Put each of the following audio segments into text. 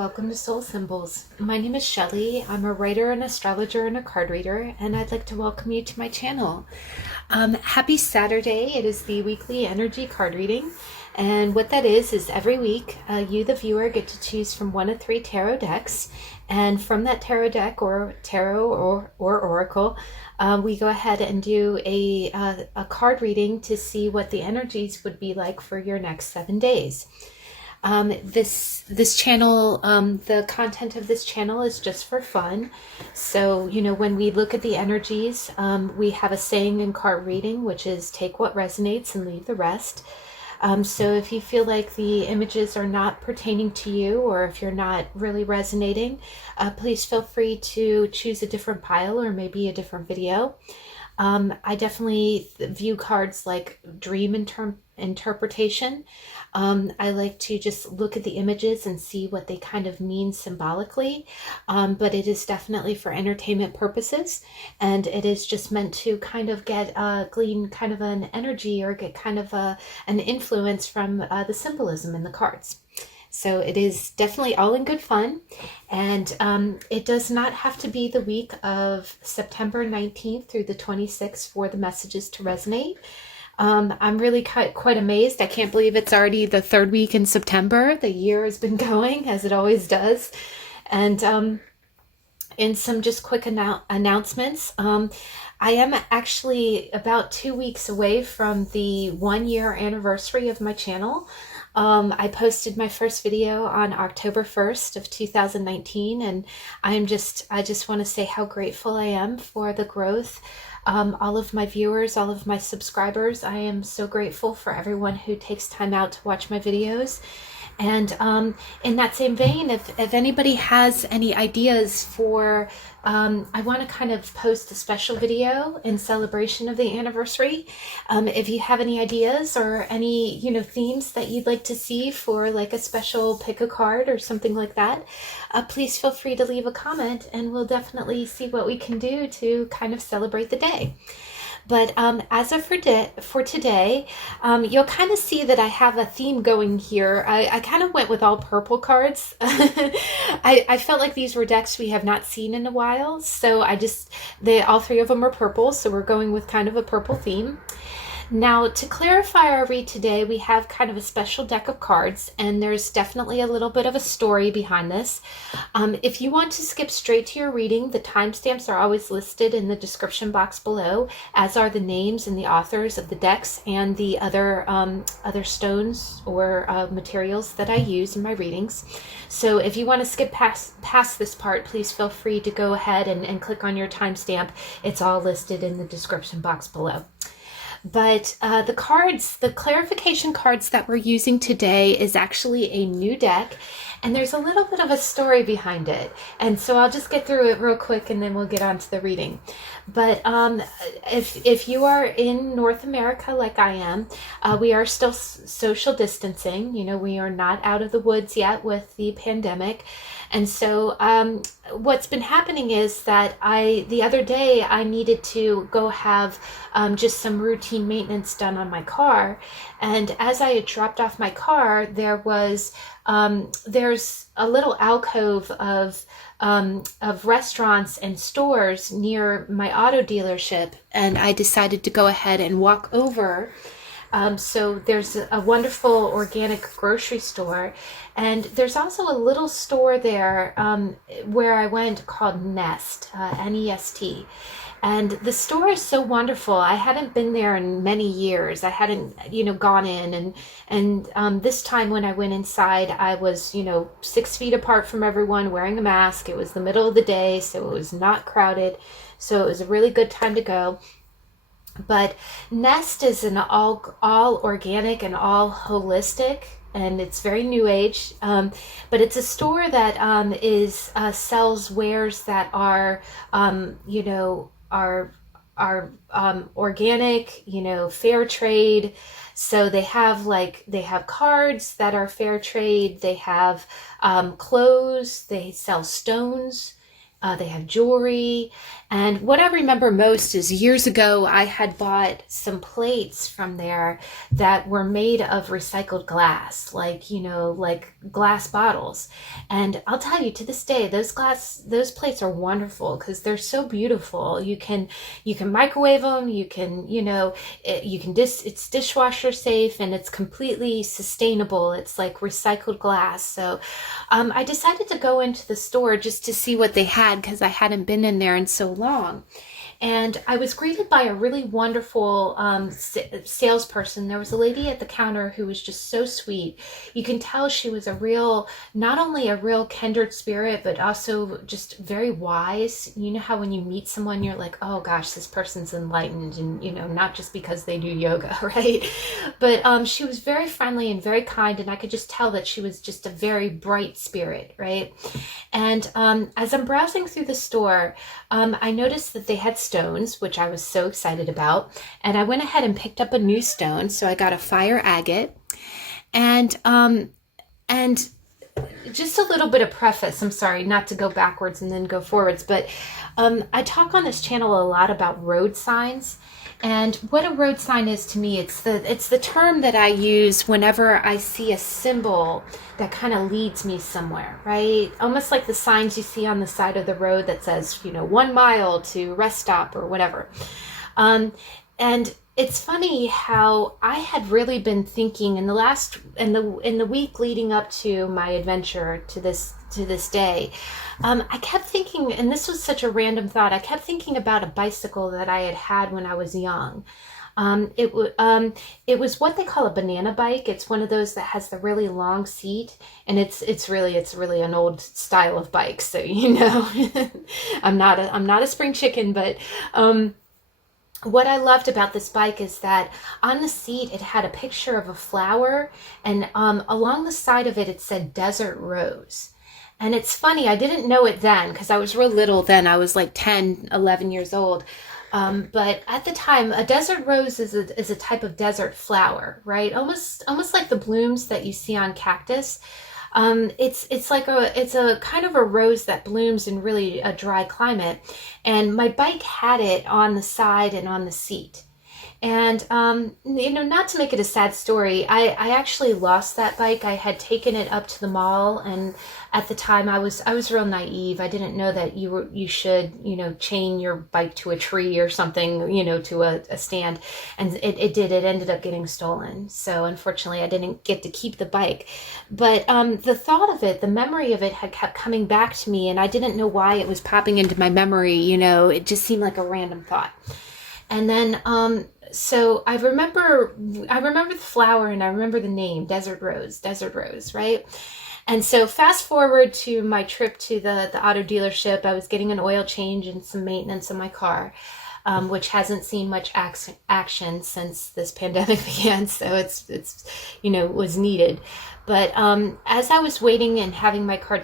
welcome to Soul Symbols. My name is Shelly. I'm a writer, an astrologer, and a card reader, and I'd like to welcome you to my channel. Happy Saturday. It is the weekly energy card reading, and what that is every week you, the viewer, get to choose from one of 3 tarot decks, and from that tarot deck or tarot or oracle, we go ahead and do a card reading to see what the energies would be like for your next 7 days. This channel, the content of this channel is just for fun. So, when we look at the energies, we have a saying in card reading, which is take what resonates and leave the rest. So if you feel like the images are not pertaining to you, or if you're not really resonating, please feel free to choose a different pile or maybe a different video. I definitely view cards like dream interpretation. I like to just look at the images and see what they kind of mean symbolically, but it is definitely for entertainment purposes, and it is just meant to kind of glean kind of an energy or get kind of an influence from the symbolism in the cards. So it is definitely all in good fun, and it does not have to be the week of September 19th through the 26th for the messages to resonate. I'm really quite amazed. I can't believe it's already the 3rd week in September. The year has been going, as it always does. And in some just quick announcements, I am actually about 2 weeks away from the 1-year anniversary of my channel. I posted my first video on October 1st of 2019, and I just want to say how grateful I am for the growth. All of my viewers, all of my subscribers, I am so grateful for everyone who takes time out to watch my videos. And in that same vein, if anybody has any ideas for, I want to kind of post a special video in celebration of the anniversary. If you have any ideas or any, themes that you'd like to see for like a special pick a card or something like that, please feel free to leave a comment, and we'll definitely see what we can do to kind of celebrate the day. But as of for today, you'll kind of see that I have a theme going here. I kind of went with all purple cards. I felt like these were decks we have not seen in a while, so all 3 of them are purple, so we're going with kind of a purple theme. Now, to clarify our read today, we have kind of a special deck of cards, and there's definitely a little bit of a story behind this. If you want to skip straight to your reading, the timestamps are always listed in the description box below, as are the names and the authors of the decks and the other stones or materials that I use in my readings. So if you want to skip past this part, please feel free to go ahead and click on your timestamp. It's all listed in the description box below. But the clarification cards that we're using today is actually a new deck, and there's a little bit of a story behind it. And so I'll just get through it real quick, and then we'll get on to the reading. But if you are in North America like I am, we are still social distancing. We are not out of the woods yet with the pandemic. And so what's been happening is that the other day I needed to go have just some routine maintenance done on my car. And as I had dropped off my car, there's a little alcove of restaurants and stores near my auto dealership. And I decided to go ahead and walk over. So there's a wonderful organic grocery store, and there's also a little store there where I went called Nest, N-E-S-T. And the store is so wonderful. I hadn't been there in many years. I hadn't, gone in. And this time when I went inside, I was, 6 feet apart from everyone, wearing a mask. It was the middle of the day, so it was not crowded. So it was a really good time to go. But Nest is an all organic and all holistic, and it's very new age. But it's a store that sells wares that are organic, fair trade. So they have cards that are fair trade. They have clothes. They sell stones. They have jewelry. And what I remember most is years ago, I had bought some plates from there that were made of recycled glass, like, you know, like glass bottles. And I'll tell you, to this day, those plates are wonderful because they're so beautiful. You can microwave them. You can, you know, it's dishwasher safe, and it's completely sustainable. It's like recycled glass. So I decided to go into the store just to see what they had because I hadn't been in there in so long. And I was greeted by a really wonderful salesperson. There was a lady at the counter who was just so sweet. You can tell she was not only a real kindred spirit, but also just very wise. You know how when you meet someone, you're like, oh gosh, this person's enlightened, and, you know, not just because they do yoga, right? But she was very friendly and very kind, and I could just tell that she was just a very bright spirit, right? And as I'm browsing through the store, I noticed that they had stones, which I was so excited about. And I went ahead and picked up a new stone. So I got a fire agate. And just a little bit of preface. I'm sorry, not to go backwards and then go forwards, but I talk on this channel a lot about road signs. And what a road sign is to me, it's the term that I use whenever I see a symbol that kind of leads me somewhere, right? Almost like the signs you see on the side of the road that says, you know, 1 mile to rest stop or whatever. And it's funny how I had really been thinking in the week leading up to my adventure to this day. I kept thinking, and this was such a random thought, I kept thinking about a bicycle that I had when I was young. It was what they call a banana bike. It's one of those that has the really long seat, and it's really an old style of bike. So, you know, I'm not a spring chicken, but what I loved about this bike is that on the seat it had a picture of a flower, and along the side of it said Desert Rose. And it's funny, I didn't know it then because I was real little then. I was like 10, 11 years old. But at the time, a desert rose is a type of desert flower, right? Almost like the blooms that you see on cactus. It's a kind of a rose that blooms in really a dry climate. And my bike had it on the side and on the seat. And, you know, not to make it a sad story, I actually lost that bike. I had taken it up to the mall, and at the time I was real naive. I didn't know that you should, you know, chain your bike to a tree or something, you know, to a stand. And it ended up getting stolen. So unfortunately I didn't get to keep the bike. But, the thought of it, the memory of it had kept coming back to me, and I didn't know why it was popping into my memory. You know, it just seemed like a random thought. And then, so I remember the flower, and I remember the name, Desert Rose, right? And so fast forward to my trip to the auto dealership. I was getting an oil change and some maintenance on my car, which hasn't seen much action since this pandemic began. So it's you know, was needed. But as I was waiting and having my car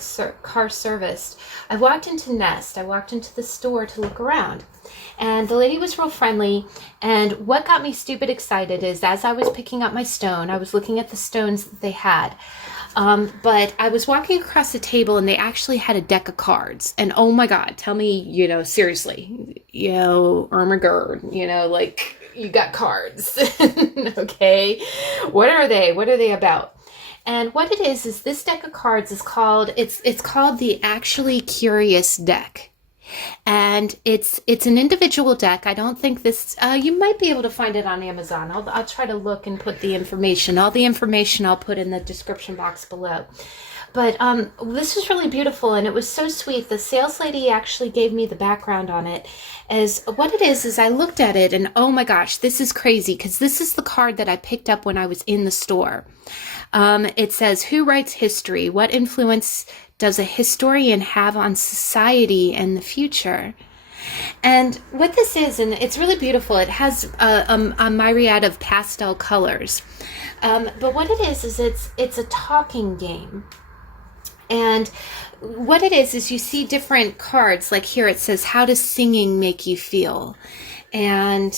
serviced, I walked into Nest. I walked into the store to look around. And the lady was real friendly. And what got me stupid excited is as I was picking up my stone, I was looking at the stones that they had. But I was walking across the table, and they actually had a deck of cards. And oh my God, tell me, you know, seriously, you know, Ermagerd, you know, like, you got cards. Okay. What are they? What are they about? And what it is this deck of cards is called, it's called the Actually Curious deck. And it's an individual deck. I don't think this, you might be able to find it on Amazon. I'll try to look and put the information. All the information I'll put in the description box below. But this was really beautiful, and it was so sweet. The sales lady actually gave me the background on it. As what it is I looked at it, and oh my gosh, this is crazy, because this is the card that I picked up when I was in the store. It says, who writes history? What influence does a historian have on society and the future? And what this is, and it's really beautiful, it has a myriad of pastel colors. But what it is it's a talking game. And what it is you see different cards. Like here it says, how does singing make you feel? And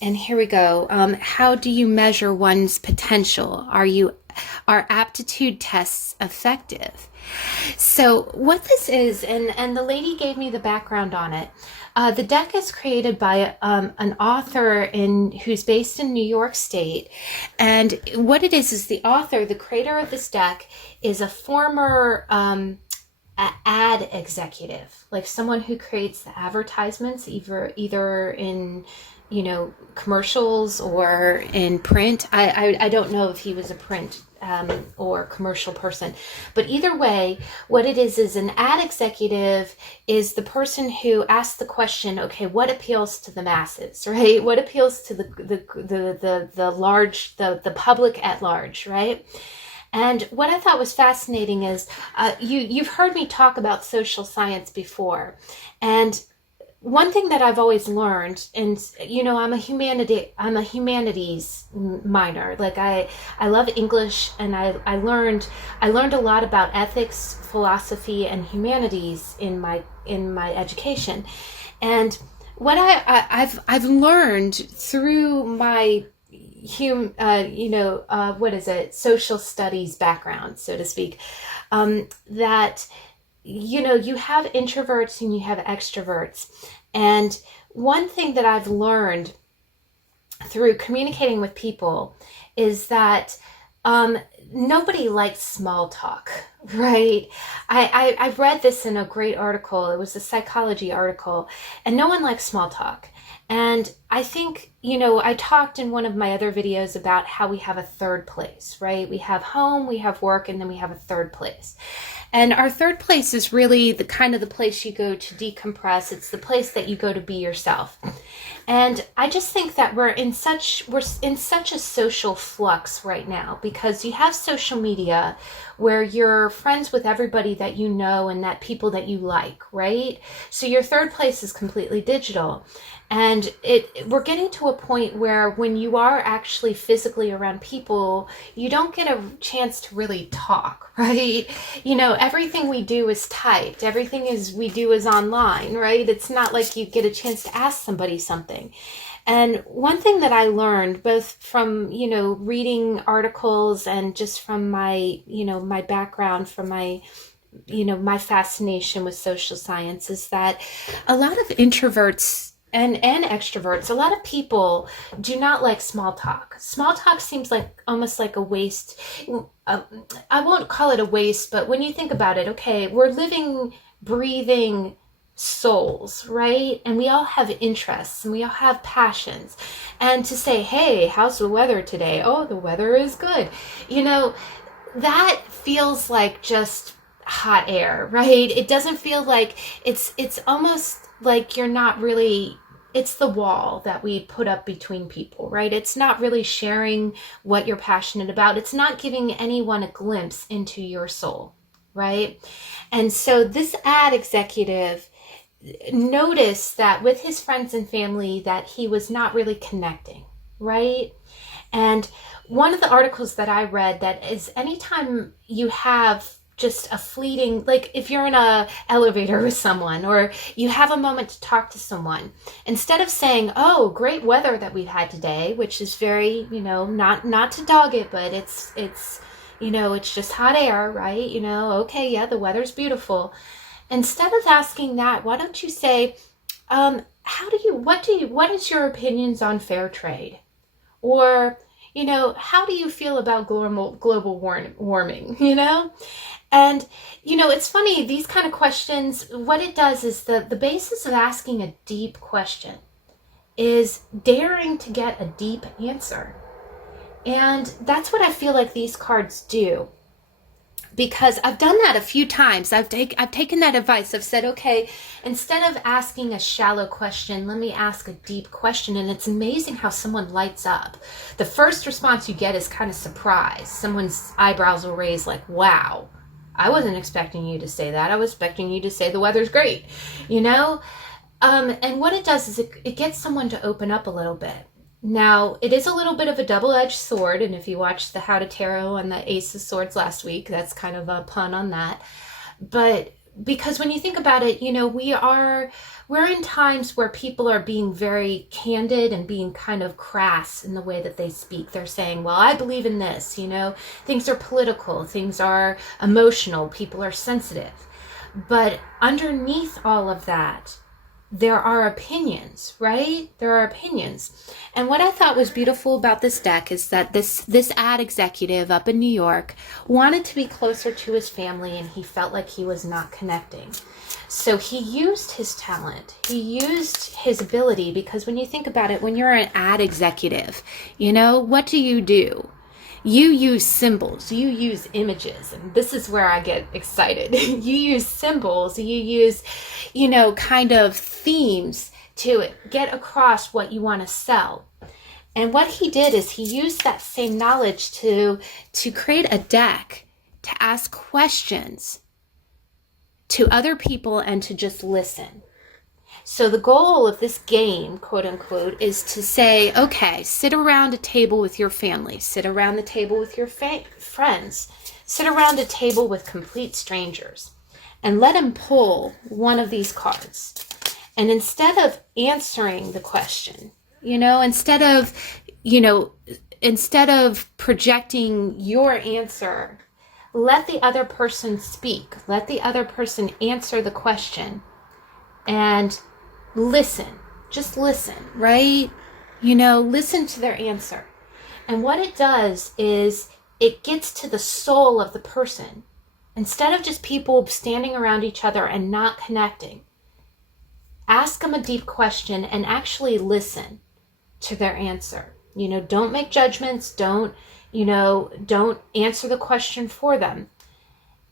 here we go. How do you measure one's potential? Are aptitude tests effective? So what this is, and the lady gave me the background on it. The deck is created by an author who's based in New York State. And what it is the author, the creator of this deck, is a former ad executive, like someone who creates the advertisements, either in commercials or in print. I don't know if he was a print or commercial person, but either way, what it is an ad executive is the person who asks the question, okay, what appeals to the masses, right? What appeals to the large, the public at large, right? And what I thought was fascinating is you've heard me talk about social science before, and one thing that I've always learned, and I'm a humanities minor. Like I love English, and I learned a lot about ethics, philosophy, and humanities in my education. And what I've learned through my social studies background, so to speak, that you have introverts and you have extroverts. And one thing that I've learned through communicating with people is that nobody likes small talk, right? I read this in a great article. It was a psychology article, and no one likes small talk. And I think, I talked in one of my other videos about how we have a third place, right? We have home, we have work, and then we have a third place. And our third place is really the kind of the place you go to decompress. It's the place that you go to be yourself. And I just think that we're in such a social flux right now, because you have social media where you're friends with everybody that you know and that people that you like, right? So your third place is completely digital. And we're getting to a point where when you are actually physically around people, you don't get a chance to really talk, right? Everything we do is typed. Everything we do is online, right? It's not like you get a chance to ask somebody something. And one thing that I learned, both from, reading articles and just from my, my background, from my fascination with social science, is that a lot of introverts and extroverts, a lot of people do not like small talk. Small talk seems like almost like a waste. I won't call it a waste, but when you think about it, okay, we're living, breathing souls, right? And we all have interests and we all have passions. And to say, hey, how's the weather today? Oh, the weather is good. That feels like just hot air, right? It doesn't feel like it's almost like you're not really, it's the wall that we put up between people, right? It's not really sharing what you're passionate about. It's not giving anyone a glimpse into your soul, right? And so this ad executive noticed that with his friends and family that he was not really connecting, right? And one of the articles that I read that is anytime you have just a fleeting, like if you're in a elevator with someone or you have a moment to talk to someone, instead of saying, oh, great weather that we've had today, which is very, not to dog it, but it's just hot air, right? Okay, yeah, the weather's beautiful. Instead of asking that, why don't you say, what is your opinions on fair trade? Or, how do you feel about global warming, And, it's funny, these kind of questions, what it does is the basis of asking a deep question is daring to get a deep answer. And that's what I feel like these cards do. Because I've done that a few times. I've taken that advice. I've said, okay, instead of asking a shallow question, let me ask a deep question. And it's amazing how someone lights up. The first response you get is kind of surprise. Someone's eyebrows will raise like, wow, I wasn't expecting you to say that. I was expecting you to say the weather's great, And what it does is it gets someone to open up a little bit. Now, it is a little bit of a double-edged sword, and if you watched the How to Tarot and the Ace of Swords last week, that's kind of a pun on that. But because when you think about it, you know, we're in times where people are being very candid and being kind of crass in the way that they speak. They're saying, well, I believe in this, you know, things are political, things are emotional, people are sensitive. But underneath all of that, there are opinions, right? There are opinions. And what I thought was beautiful about this deck is that this ad executive up in New York wanted to be closer to his family, and he felt like he was not connecting. So he used his talent. He used his ability, because when you think about it, when you're an ad executive, you know, what do? You use symbols, you use images, and this is where I get excited. You use symbols, you use, you know, kind of themes to get across what you want to sell. And what he did is he used that same knowledge to create a deck, to ask questions to other people and to just listen. So the goal of this game, quote unquote, is to say, okay, sit around a table with your family, sit around the table with your friends, sit around a table with complete strangers, and let them pull one of these cards. And instead of answering the question, instead of projecting your answer, let the other person speak, let the other person answer the question, and listen, just listen, right? Listen to their answer. And what it does is it gets to the soul of the person. Instead of just people standing around each other and not connecting, ask them a deep question and actually listen to their answer. Don't make judgments. Don't answer the question for them.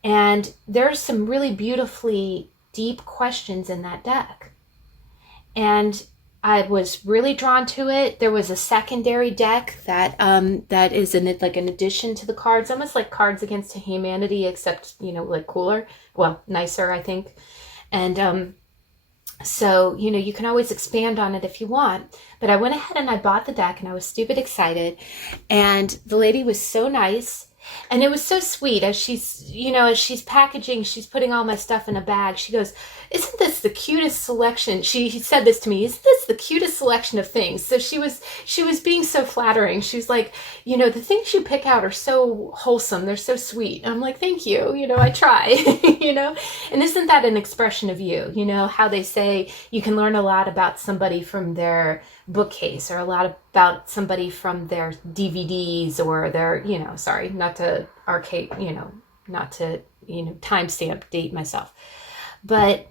And there's some really beautifully deep questions in that deck. And I was really drawn to it. There was a secondary deck that is an addition to the cards, almost like Cards Against Humanity, except, like cooler. Well, nicer, I think. And so, you can always expand on it if you want. But I went ahead and I bought the deck, and I was stupid excited. And the lady was so nice. And it was so sweet as she's packaging, she's putting all my stuff in a bag. She goes, "Isn't this the cutest selection?" She said this to me, "Isn't this the cutest selection of things?" So she was being so flattering. She's like, "The things you pick out are so wholesome. They're so sweet." And I'm like, "Thank you. I try." And isn't that an expression of you? How they say you can learn a lot about somebody from their bookcase, or a lot about somebody from their DVDs, or their, sorry, not to arcade, not to, timestamp date myself. But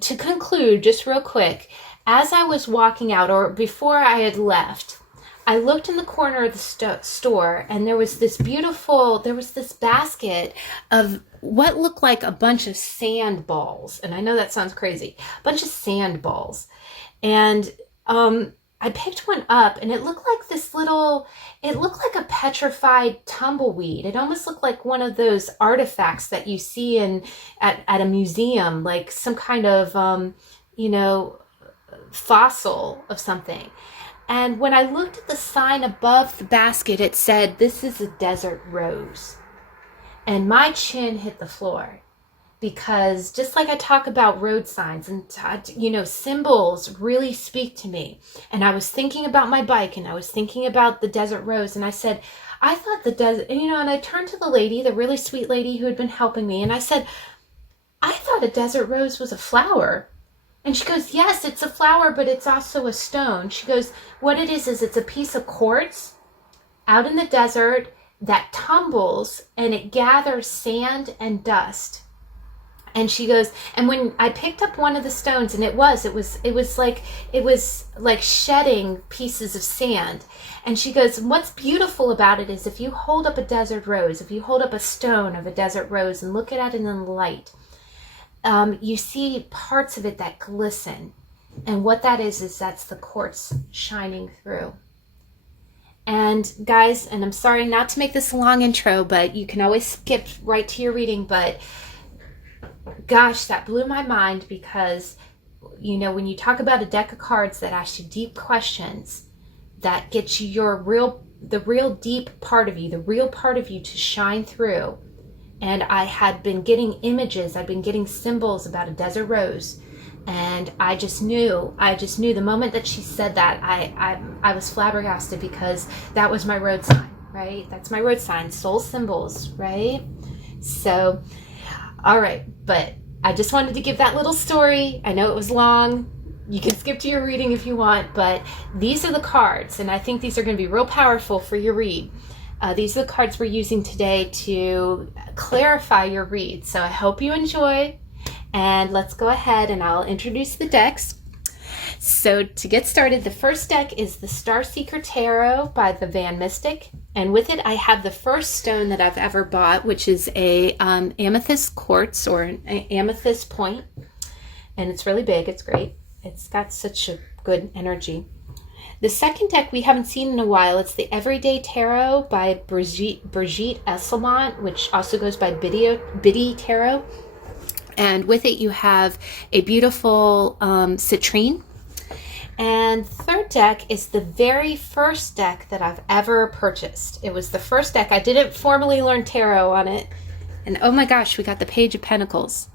to conclude, just real quick, as I was walking out, or before I had left, I looked in the corner of the store, and there was this basket of what looked like a bunch of sand balls. And I know that sounds crazy, a bunch of sand balls. And I picked one up, and it looked like a petrified tumbleweed. It almost looked like one of those artifacts that you see at a museum, like some kind of, fossil of something. And when I looked at the sign above the basket, it said, "This is a desert rose." And my chin hit the floor. Because just like I talk about road signs and, symbols really speak to me. And I was thinking about my bike, and I was thinking about the desert rose. And I said, I thought the desert, and I turned to the lady, the really sweet lady who had been helping me. And I said, I thought a desert rose was a flower. And she goes, yes, it's a flower, but it's also a stone. She goes, what it is it's a piece of quartz out in the desert that tumbles, and it gathers sand and dust. And she goes, and when I picked up one of the stones, and it was like shedding pieces of sand. And she goes, what's beautiful about it is if you hold up a desert rose, if you hold up a stone of a desert rose and look at it in the light, you see parts of it that glisten. And what that is that's the quartz shining through. And guys, and I'm sorry not to make this a long intro, but you can always skip right to your reading, but gosh, that blew my mind, because, when you talk about a deck of cards that ask you deep questions, that gets you the real deep part of you, the real part of you to shine through, and I had been getting images, I'd been getting symbols about a desert rose. And I just knew the moment that she said that, I was flabbergasted, because that was my road sign, right? That's my road sign, soul symbols, right? So, all right, but I just wanted to give that little story. I know it was long. You can skip to your reading if you want, but these are the cards, and I think these are going to be real powerful for your read. These are the cards we're using today to clarify your read. So I hope you enjoy. And let's go ahead and I'll introduce the decks. So to get started, the first deck is the Starseeker Tarot by the Van Mystic. And with it, I have the first stone that I've ever bought, which is a amethyst quartz, or an amethyst point. And it's really big. It's great. It's got such a good energy. The second deck we haven't seen in a while. It's the Everyday Tarot by Brigit Esselmont, which also goes by Biddy Tarot. And with it, you have a beautiful citrine. And third deck is the very first deck that I've ever purchased. It was the first deck. I didn't formally learn tarot on it. And oh my gosh, we got the Page of Pentacles.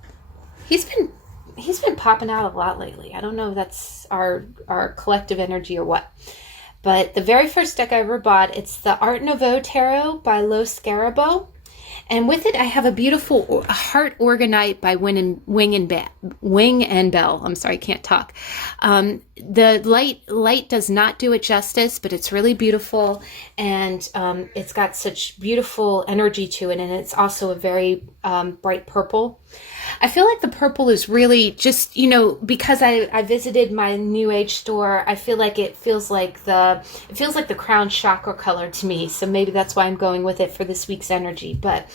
He's been popping out a lot lately. I don't know if that's our collective energy or what. But the very first deck I ever bought, it's the Art Nouveau Tarot by Scarabeo. And with it, I have a beautiful Heart Orgonite by Wing and Bell. I'm sorry, I can't talk. The light does not do it justice, but it's really beautiful, and it's got such beautiful energy to it, and it's also a very bright purple. I feel like the purple is really just, because I visited my New Age store, I feel like it feels like the crown chakra color to me. So maybe that's why I'm going with it for this week's energy. But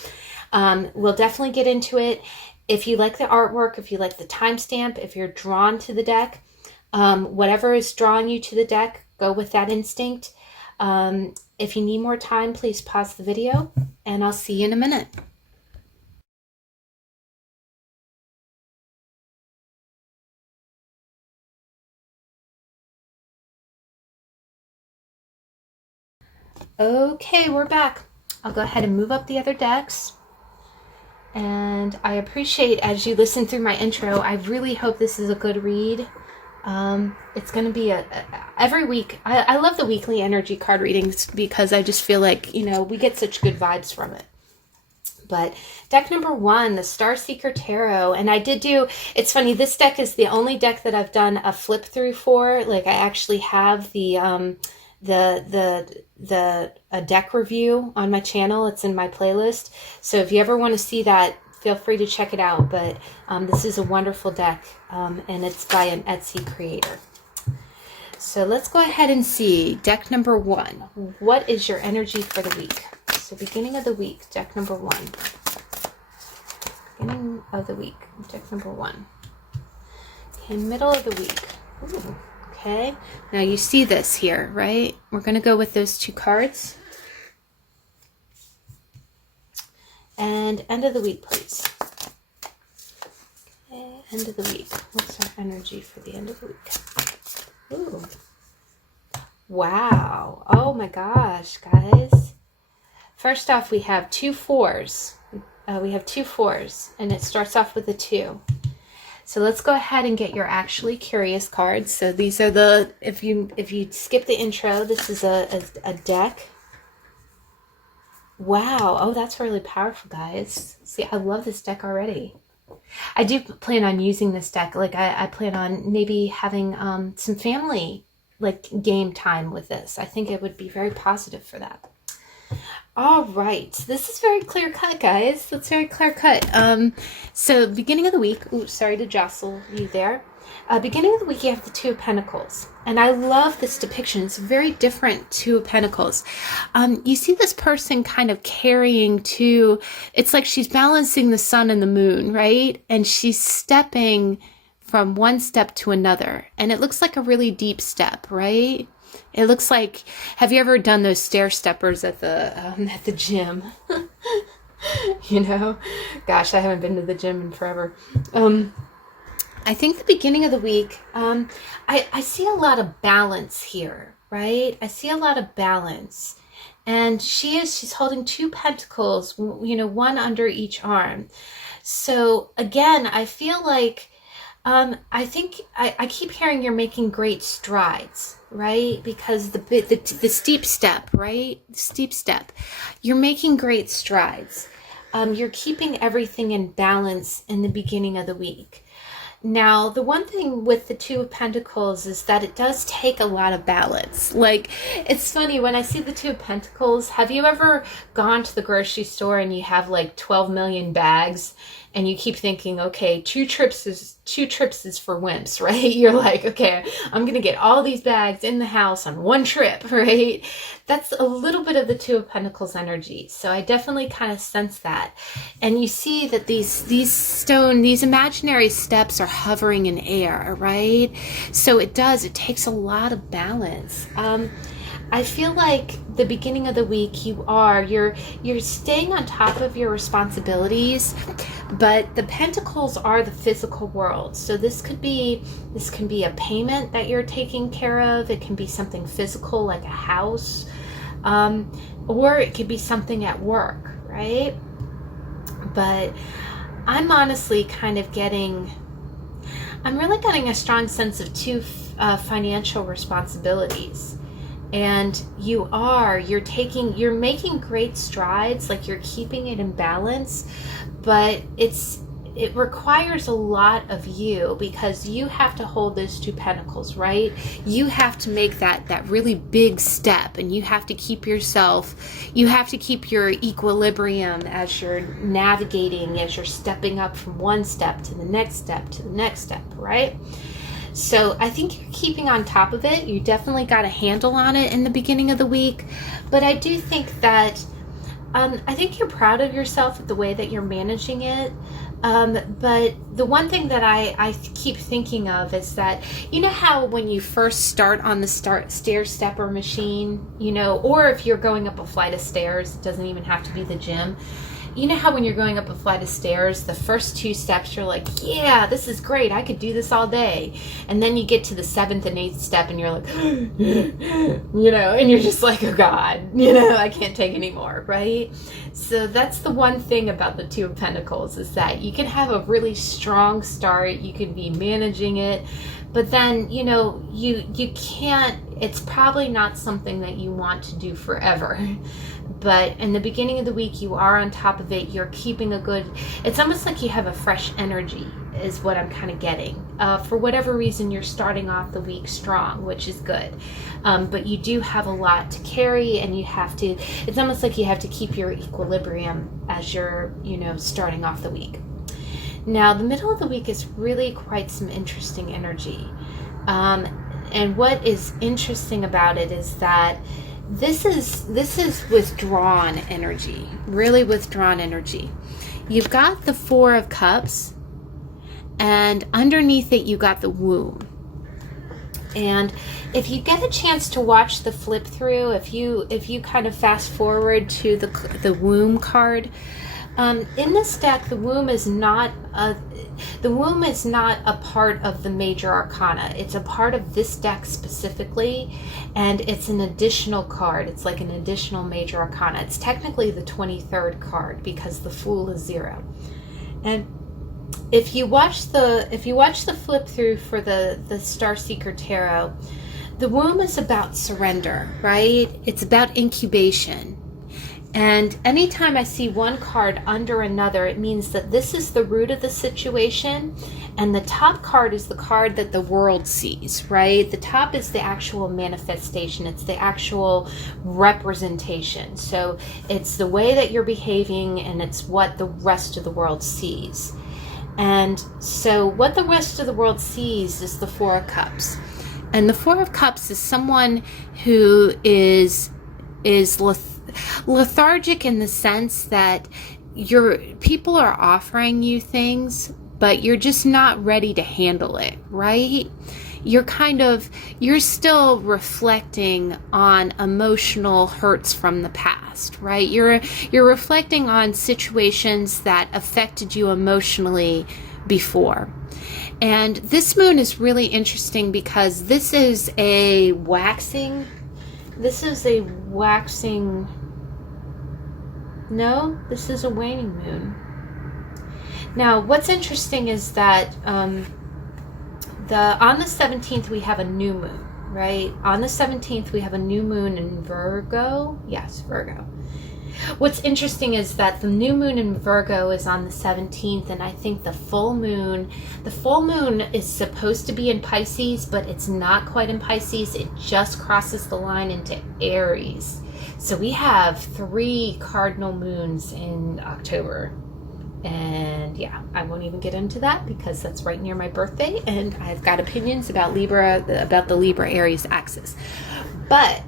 we'll definitely get into it. If you like the artwork, if you like the timestamp, if you're drawn to the deck, whatever is drawing you to the deck, go with that instinct. If you need more time, please pause the video, and I'll see you in a minute. Okay, we're back. I'll go ahead and move up the other decks. And I appreciate, as you listen through my intro, I really hope this is a good read. It's going to be every week. I love the weekly energy card readings, because I just feel like, we get such good vibes from it. But deck number 1, the Starseeker Tarot, and it's funny, this deck is the only deck that I've done a flip through for. Like, I actually have a deck review on my channel. It's in my playlist. So if you ever want to see that, feel free to check it out. But this is a wonderful deck, and it's by an Etsy creator. So let's go ahead and see deck number 1. What is your energy for the week? So beginning of the week, deck number 1. Beginning of the week, deck number 1. Okay, middle of the week. Ooh. Okay, now you see this here, right? We're going to go with those 2 cards. And end of the week, please. Okay, end of the week. What's our energy for the end of the week? Ooh. Wow. Oh my gosh, guys. First off, we have 2 4s. We have 2 4s, and it starts off with a 2. So let's go ahead and get your Actually Curious cards. So these are if you skip the intro, this is a deck. Wow. Oh, that's really powerful, guys. See, I love this deck already. I do plan on using this deck. Like, I plan on maybe having some family, like, game time with this. I think it would be very positive for that. All right, this is very clear cut, guys. That's very clear cut. So beginning of the week, ooh, sorry to jostle you there. Beginning of the week, you have the 2 of Pentacles. And I love this depiction. It's very different 2 of Pentacles. You see this person kind of carrying 2, it's like she's balancing the sun and the moon, right? And she's stepping from one step to another. And it looks like a really deep step, right? It looks like, have you ever done those stair steppers at the gym? Gosh, I haven't been to the gym in forever. I think the beginning of the week, I see a lot of balance here, right? I see a lot of balance. And she's holding 2 pentacles, you know, one under each arm. So again, I feel like, I think I keep hearing you're making great strides, right? Because the steep step, right? Steep step. You're making great strides. You're keeping everything in balance in the beginning of the week. Now, the one thing with the 2 of Pentacles is that it does take a lot of balance. Like, it's funny, when I see the 2 of Pentacles, have you ever gone to the grocery store and you have like 12 million bags and you keep thinking, okay, two trips is for wimps, right? You're like, okay, I'm going to get all these bags in the house on one trip, right? That's a little bit of the 2 of Pentacles energy. So I definitely kind of sense that. And you see that these imaginary steps are hovering in air, right? So it takes a lot of balance. I feel like the beginning of the week you're staying on top of your responsibilities, but the pentacles are the physical world. So this can be a payment that you're taking care of. It can be something physical like a house, or it could be something at work, right? But I'm honestly kind of I'm really getting a strong sense of 2 financial responsibilities. And you're making great strides, like you're keeping it in balance, but it requires a lot of you, because you have to hold those 2 pentacles, right? You have to make that really big step, and you have to keep your equilibrium as you're navigating, as you're stepping up from one step to the next step to the next step, right? So I think you're keeping on top of it. You definitely got a handle on it in the beginning of the week. But I do think that, I think you're proud of yourself at the way that you're managing it. But the one thing that I keep thinking of is that, you know how when you first start on the stair stepper machine, you know, or if you're going up a flight of stairs, it doesn't even have to be the gym. You know how when you're going up a flight of stairs, the first 2 steps, you're like, yeah, this is great. I could do this all day. And then you get to the 7th and 8th step and you're like, you know, and you're just like, oh God, you know, I can't take anymore, right? So that's the one thing about the 2 of Pentacles, is that you can have a really strong start. You can be managing it, but then, you know, you can't, it's probably not something that you want to do forever. But in the beginning of the week, you are on top of it. You're keeping it's almost like you have a fresh energy, is what I'm kind of getting. For whatever reason, you're starting off the week strong, which is good. But you do have a lot to carry, and it's almost like you have to keep your equilibrium as you're, you know, starting off the week. Now, the middle of the week is really quite some interesting energy. And what is interesting about it is that this is withdrawn energy, really withdrawn energy. You've got the 4 of Cups, and underneath it you got the womb. And if you get a chance to watch the flip through, if you kind of fast forward to the womb card, in this deck, the womb is not a part of the major arcana. It's a part of this deck specifically, and it's an additional card. It's like an additional major arcana. It's technically the 23rd card, because the Fool is 0. And if you watch the flip through for the Starseeker Tarot, the womb is about surrender, right? It's about incubation. And anytime I see one card under another, it means that this is the root of the situation, and the top card is the card that the world sees, right? The top is the actual manifestation. It's the actual representation. So it's the way that you're behaving, and it's what the rest of the world sees. And so what the rest of the world sees is the 4 of Cups. And the 4 of Cups is someone who is lethargic, in the sense that people are offering you things, but you're just not ready to handle it, right? You're still reflecting on emotional hurts from the past, right? You're reflecting on situations that affected you emotionally before. And this moon is really interesting because this is a waxing This is a waxing... No, this is a waning moon. Now, what's interesting is that on the 17th we have a new moon, right? On the 17th we have a new moon in Virgo. Yes, Virgo. What's interesting is that the new moon in Virgo is on the 17th, and I think the full moon is supposed to be in Pisces, but it's not quite in Pisces. It just crosses the line into Aries. So we have 3 cardinal moons in October. And yeah, I won't even get into that because that's right near my birthday, and I've got opinions about the Libra Aries axis. But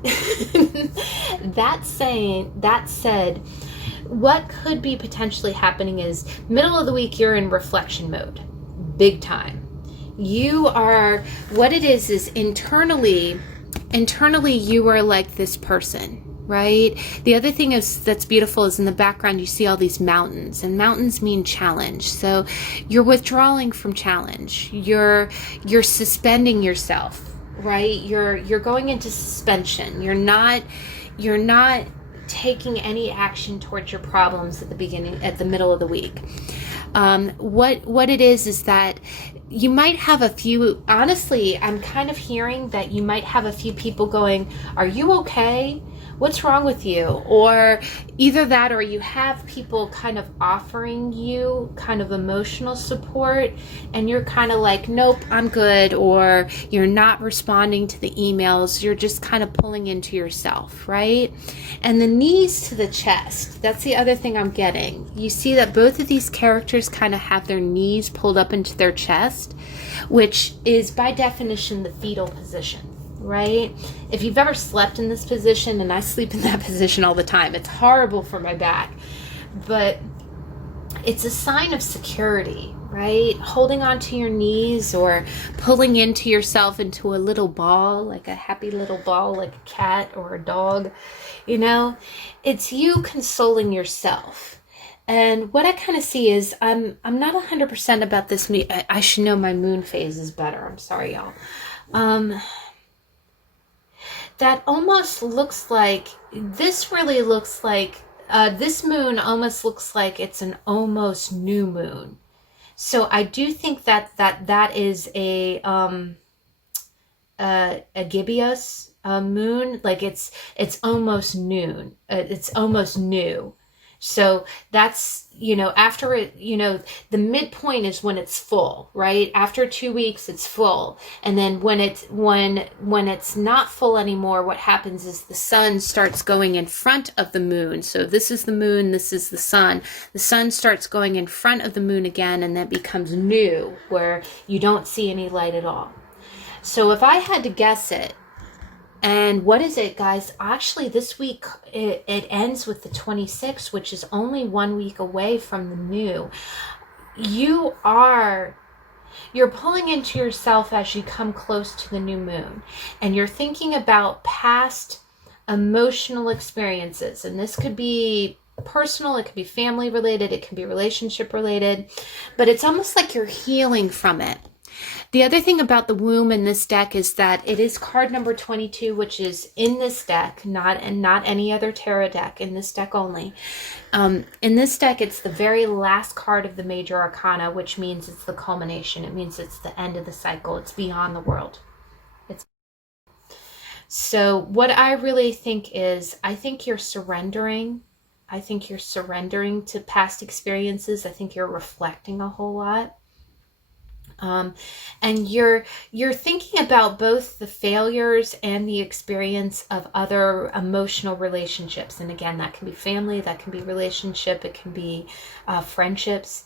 that said, what could be potentially happening is middle of the week you're in reflection mode, big time. You are, what it is internally you are like this person. Right? The other thing that's beautiful is in the background you see all these mountains, and mountains mean challenge. So you're withdrawing from challenge. You're suspending yourself, right? You're going into suspension. You're not taking any action towards your problems at the middle of the week. What it is that you might have a few, honestly, I'm kind of hearing that you might have a few people going, "Are you okay? What's wrong with you?" Or either that, or you have people kind of offering you kind of emotional support, and you're kind of like, "Nope, I'm good," or you're not responding to the emails. You're just kind of pulling into yourself, right? And the knees to the chest, that's the other thing I'm getting. You see that both of these characters kind of have their knees pulled up into their chest, which is by definition the fetal position. Right? If you've ever slept in this position, and I sleep in that position all the time, it's horrible for my back, but it's a sign of security, right? Holding onto your knees or pulling into yourself into a little ball, like a happy little ball, like a cat or a dog, it's you consoling yourself. And what I kind of see is I'm not 100% about this. I should know my moon phase is better. I'm sorry, y'all. That almost looks like, this really looks like, this moon almost looks like it's an almost new moon. So I do think that is a gibbous moon, like it's almost noon. It's almost new. So that's, after it, the midpoint is when it's full, right? After 2 weeks, it's full. And then when it's not full anymore, what happens is the sun starts going in front of the moon. So this is the moon, this is the sun. The sun starts going in front of the moon again, and that becomes new, where you don't see any light at all. So if I had to guess it, and what is it, guys? Actually, this week, it ends with the 26th, which is only 1 week away from the new. You're pulling into yourself as you come close to the new moon. And you're thinking about past emotional experiences. And this could be personal, it could be family related, it can be relationship related. But it's almost like you're healing from it. The other thing about the womb in this deck is that it is card number 22, which is in this deck, not any other tarot deck, in this deck only. In this deck, it's the very last card of the major arcana, which means it's the culmination. It means it's the end of the cycle. It's beyond the world. So what I really think is, I think you're surrendering. I think you're surrendering to past experiences. I think you're reflecting a whole lot. And you're thinking about both the failures and the experience of other emotional relationships. And again, that can be family, that can be relationship, it can be friendships.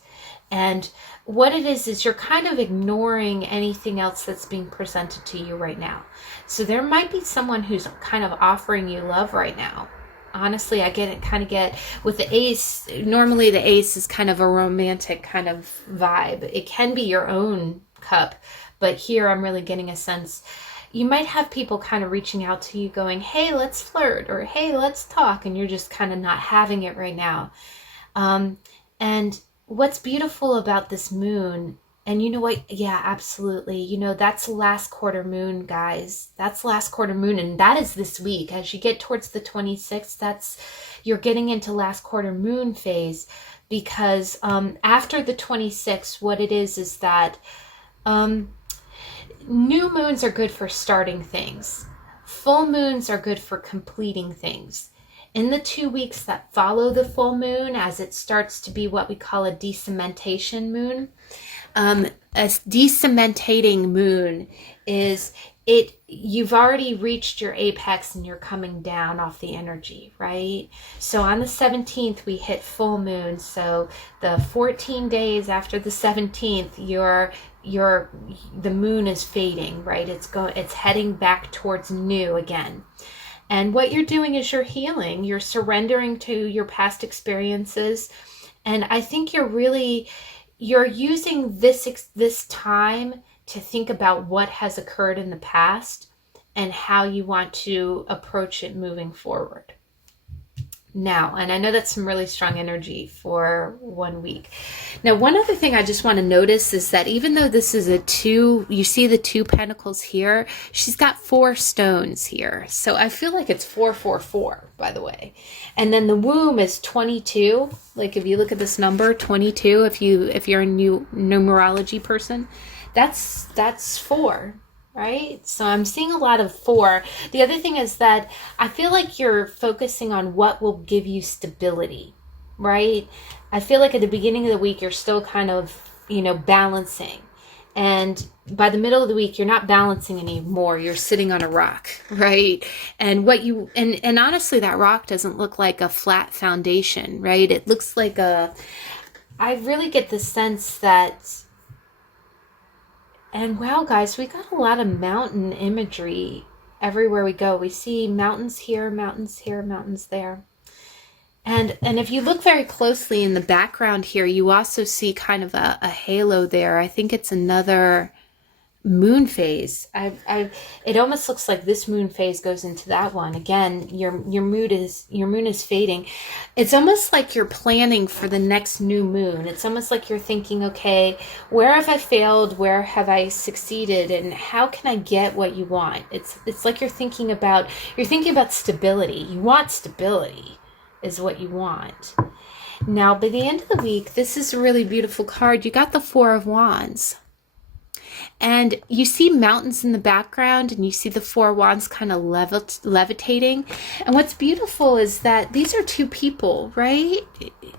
And what it is you're kind of ignoring anything else that's being presented to you right now. So there might be someone who's kind of offering you love right now. Honestly, I get with the ace. Normally the ace is kind of a romantic kind of vibe. It can be your own cup, but here I'm really getting a sense you might have people kind of reaching out to you going, "Hey, let's flirt," or "Hey, let's talk," and you're just kind of not having it right now. And what's beautiful about this moon And you know what? Yeah, absolutely. You know, that's last quarter moon, guys. That's last quarter moon. And that is this week. As you get towards the 26th, you're getting into last quarter moon phase, because after the 26th, what it is that new moons are good for starting things. Full moons are good for completing things. In the 2 weeks that follow the full moon, as it starts to be what we call a decementation moon, a decementating moon is you've already reached your apex and you're coming down off the energy, right? So on the 17th we hit full moon. So the 14 days after the 17th, the moon is fading, right? It's heading back towards new again. And what you're doing is you're healing, you're surrendering to your past experiences. And I think you're using this time to think about what has occurred in the past and how you want to approach it moving forward. Now, and I know that's some really strong energy for 1 week. Now, one other thing I just want to notice is that even though this is a 2, you see the 2 pentacles here, she's got 4 stones here. So I feel like it's 444, by the way. And then the womb is 22. Like if you look at this number, 22, if you're a new numerology person, that's 4. Right? So I'm seeing a lot of 4. The other thing is that I feel like you're focusing on what will give you stability, right? I feel like at the beginning of the week, you're still kind of, balancing. And by the middle of the week, you're not balancing anymore. You're sitting on a rock, right? And and honestly, that rock doesn't look like a flat foundation, right? It looks like I really get the sense that, and wow, guys, we got a lot of mountain imagery everywhere we go. We see mountains here, mountains there. And if you look very closely in the background here, you also see kind of a halo there. I think it's another moon phase. It almost looks like this moon phase goes into that one. Again, your moon is fading. It's almost like you're planning for the next new moon. It's almost like you're thinking, okay, where have I failed? Where have I succeeded? And how can I get what you want? It's like you're thinking about stability. You want stability is what you want. Now, by the end of the week, this is a really beautiful card. You got the 4 of Wands. And you see mountains in the background, and you see the 4 wands kind of levitating. And what's beautiful is that these are 2 people, right?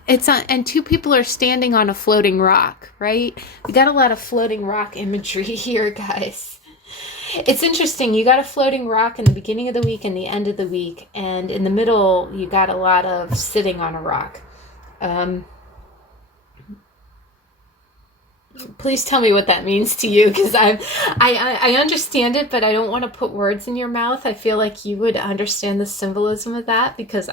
And 2 people are standing on a floating rock, right? We got a lot of floating rock imagery here, guys. It's interesting. You got a floating rock in the beginning of the week and the end of the week. And in the middle, you got a lot of sitting on a rock. Please tell me what that means to you, because I understand it, but I don't want to put words in your mouth. I feel like you would understand the symbolism of that, because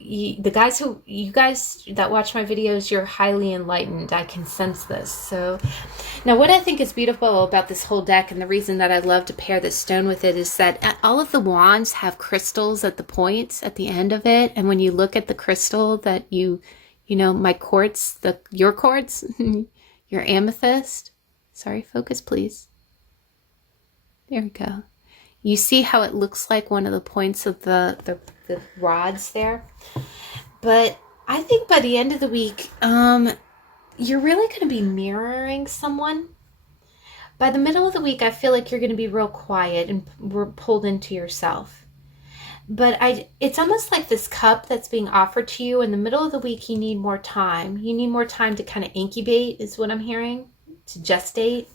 you guys that watch my videos, you're highly enlightened. I can sense this. So now what I think is beautiful about this whole deck, and the reason that I love to pair this stone with it, is that all of the wands have crystals at the points at the end of it. And when you look at the crystal that my quartz, your quartz, your amethyst. Sorry, focus, please. There we go. You see how it looks like one of the points of the rods there? But I think by the end of the week, you're really going to be mirroring someone. By the middle of the week, I feel like you're going to be real quiet and pulled into yourself. But it's almost like this cup that's being offered to you. In the middle of the week, you need more time. You need more time to kind of incubate, is what I'm hearing, to gestate.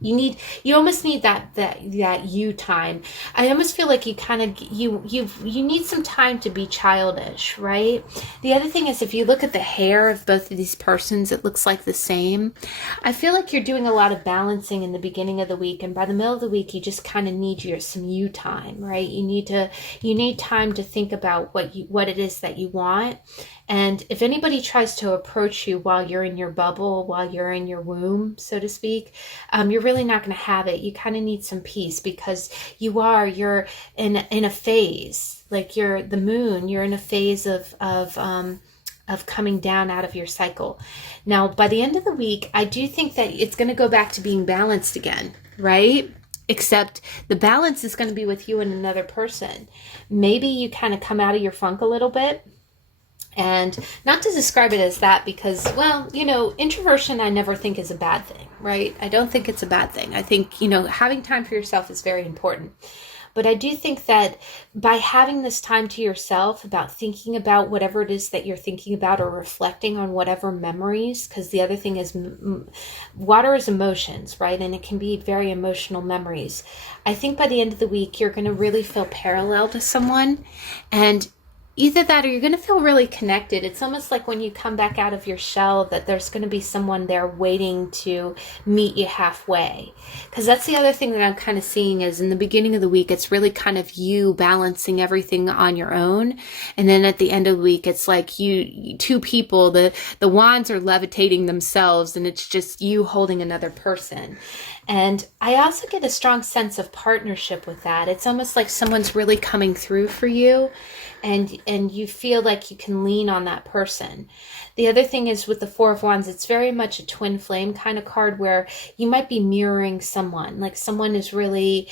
You almost need that you time. I almost feel like you need some time to be childish, right? The other thing is, if you look at the hair of both of these persons, it looks like the same. I feel like you're doing a lot of balancing in the beginning of the week, and by the middle of the week, you just kind of need some you time, right? You need time to think about what it is that you want. And if anybody tries to approach you while you're in your bubble, while you're in your womb, so to speak, you're really not going to have it. You kind of need some peace, because you're in a phase, like you're the moon. You're in a phase of of coming down out of your cycle. Now, by the end of the week, I do think that it's going to go back to being balanced again, right? Except the balance is going to be with you and another person. Maybe you kind of come out of your funk a little bit. And not to describe it as that because, well, you know, introversion I never think is a bad thing, right? I don't think it's a bad thing. I think, you know, having time for yourself is very important. But I do think that by having this time to yourself about thinking about whatever it is that you're thinking about or reflecting on whatever memories, because the other thing is water is emotions, right? And it can be very emotional memories. I think by the end of the week, you're going to really feel parallel to someone, and either that or you're going to feel really connected. It's almost like when you come back out of your shell that there's going to be someone there waiting to meet you halfway. Because that's the other thing that I'm kind of seeing is in the beginning of the week, it's really kind of you balancing everything on your own. And then at the end of the week, it's like you two people, the wands are levitating themselves and it's just you holding another person. And I also get a strong sense of partnership with that. It's almost like someone's really coming through for you and you feel like you can lean on that person. The other thing is with the Four of Wands, it's very much a twin flame kind of card where you might be mirroring someone, like someone is really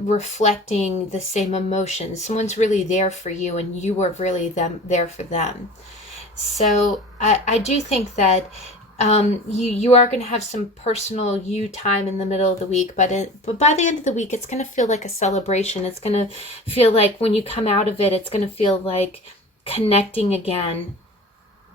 reflecting the same emotions. Someone's really there for you and you are really there for them. So I do think that you are going to have some personal you time in the middle of the week, but by the end of the week, it's going to feel like a celebration. It's going to feel like when you come out of it, it's going to feel like connecting again,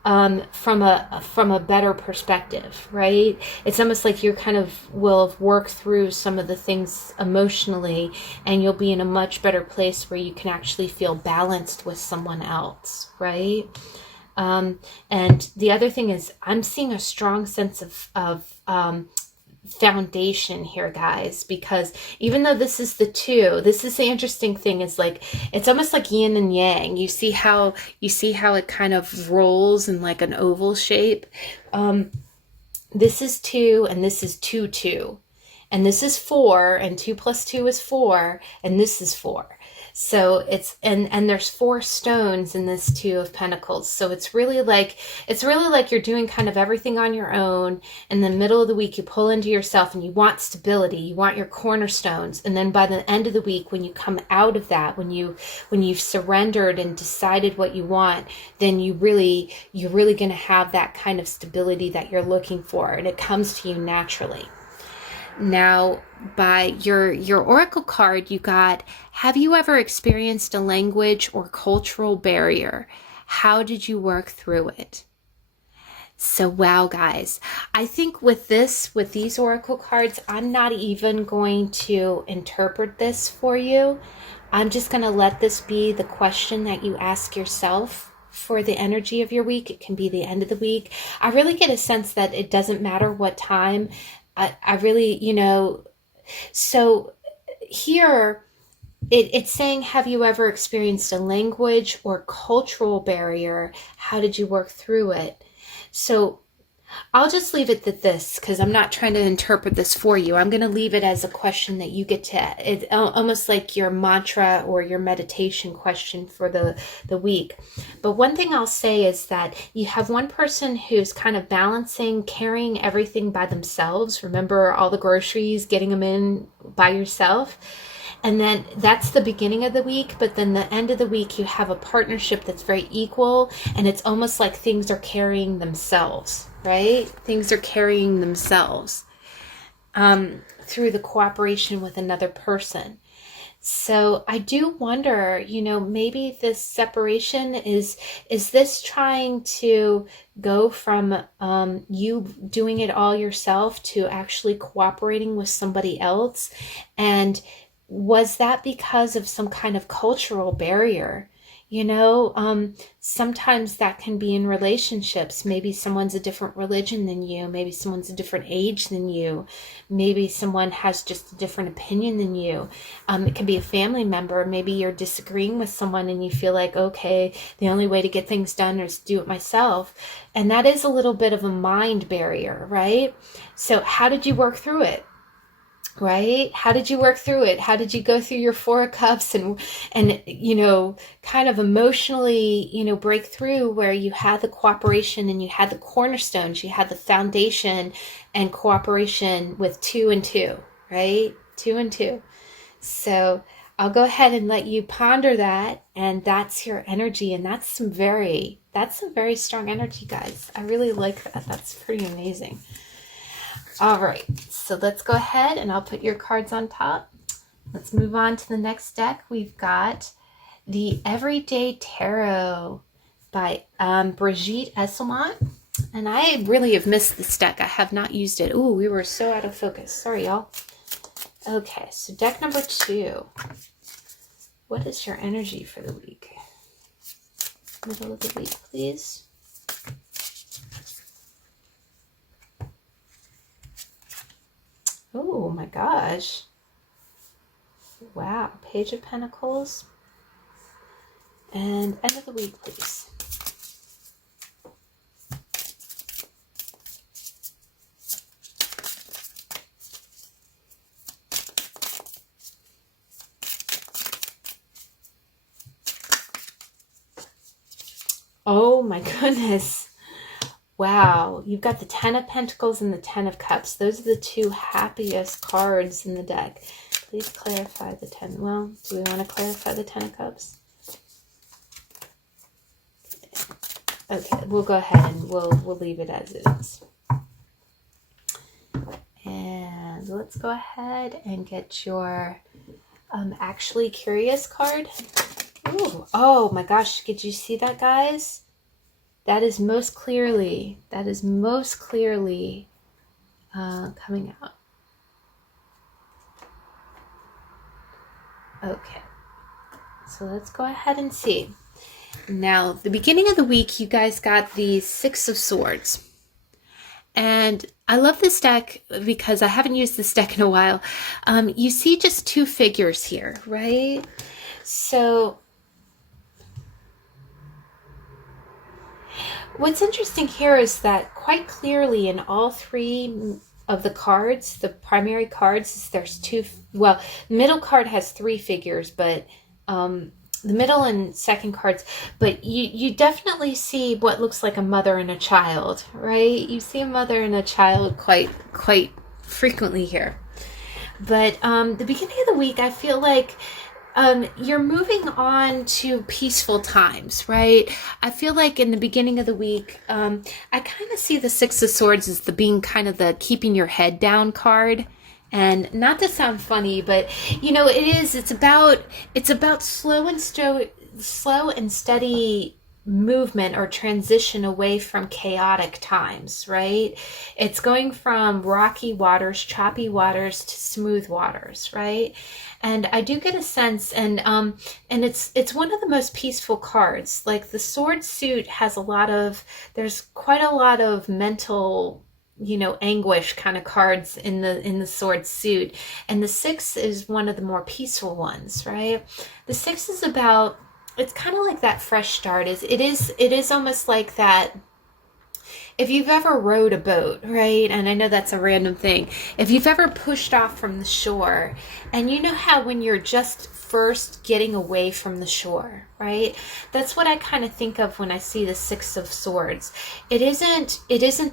from a better perspective, right? It's almost like you kind of will have worked through some of the things emotionally and you'll be in a much better place where you can actually feel balanced with someone else, right? And the other thing is I'm seeing a strong sense of foundation here, guys, because even though this is the two, this is the interesting thing is like, it's almost like yin and yang. You see how it kind of rolls in like an oval shape. This is 2 and this is 2, 2. And this is 4 and 2 plus 2 is 4 and this is 4. So it's, and there's 4 stones in this 2 of Pentacles. So it's really like you're doing kind of everything on your own. In the middle of the week, you pull into yourself and you want stability. You want your cornerstones. And then by the end of the week, when you come out of that, when you've surrendered and decided what you want, then you're really going to have that kind of stability that you're looking for. And it comes to you naturally. Now, by your oracle card, you got, have you ever experienced a language or cultural barrier? How did you work through it? So, wow, guys, I think with these oracle cards, I'm not even going to interpret this for you. I'm just going to let this be the question that you ask yourself for the energy of your week. It can be the end of the week. I really get a sense that it doesn't matter what time. I really, so here it's saying, have you ever experienced a language or cultural barrier? How did you work through it? So I'll just leave it at this because I'm not trying to interpret this for you. I'm going to leave it as a question that you get to, it's almost like your mantra or your meditation question for the week. But one thing I'll say is that you have one person who's kind of balancing, carrying everything by themselves. Remember all the groceries, getting them in by yourself. And then that's the beginning of the week, but then the end of the week, you have a partnership that's very equal, and it's almost like things are carrying themselves, right? Things are carrying themselves through the cooperation with another person. So I do wonder, maybe this separation is this trying to go from you doing it all yourself to actually cooperating with somebody else? And was that because of some kind of cultural barrier? Sometimes that can be in relationships. Maybe someone's a different religion than you. Maybe someone's a different age than you. Maybe someone has just a different opinion than you. It can be a family member. Maybe you're disagreeing with someone and you feel like, okay, the only way to get things done is to do it myself. And that is a little bit of a mind barrier, right? So how did you work through it? right? How did you work through it? How did you go through your Four of Cups and you know, kind of emotionally, you know, break through where you had the cooperation and you had the cornerstones, you had the foundation and cooperation with 2 and 2, right? 2 and 2. So I'll go ahead and let you ponder that, and that's your energy, and that's some very strong energy, guys. I really like that. That's pretty amazing. All right, so let's go ahead and I'll put your cards on top. Let's move on to the next deck. We've got the Everyday Tarot by Brigit Esselmont. And I really have missed this deck. I have not used it. Ooh, we were so out of focus. Sorry, y'all. Okay, so deck number 2. What is your energy for the week? Middle of the week, please. Oh my gosh. Wow. Page of Pentacles. And end of the week, please. Oh my goodness. Wow, you've got the 10 of Pentacles and the 10 of Cups. Those are the 2 happiest cards in the deck. Please clarify the 10. Well, do we want to clarify the 10 of Cups? Okay, we'll go ahead and we'll leave it as it is. And let's go ahead and get your Actually Curious card. Ooh, oh my gosh, did you see that, guys? That is most clearly coming out. Okay, so let's go ahead and see. Now, the beginning of the week, you guys got the 6 of Swords. And I love this deck because I haven't used this deck in a while. You see just 2 figures here, right? So what's interesting here is that quite clearly in all 3 of the cards, the primary cards, there's 2, well, the middle card has 3 figures, but the middle and second cards, but you definitely see what looks like a mother and a child, right? You see a mother and a child quite frequently here. But the beginning of the week, I feel like you're moving on to peaceful times, right? I feel like in the beginning of the week, I kind of see the 6 of Swords as the being kind of the keeping your head down card. And not to sound funny, but you know, it's about slow and steady movement or transition away from chaotic times, right? It's going from rocky waters, choppy waters to smooth waters, right? And I do get a sense, and it's one of the most peaceful cards. Like the Sword suit has there's quite a lot of mental, you know, anguish kind of cards in the Sword suit, and the 6 is one of the more peaceful ones, right? The 6 is about, it's kind of like that fresh start. It is almost like that. If you've ever rowed a boat, right? And I know that's a random thing. If you've ever pushed off from the shore, and you know how when you're just first getting away from the shore, right? That's what I kind of think of when I see the 6 of Swords. It isn't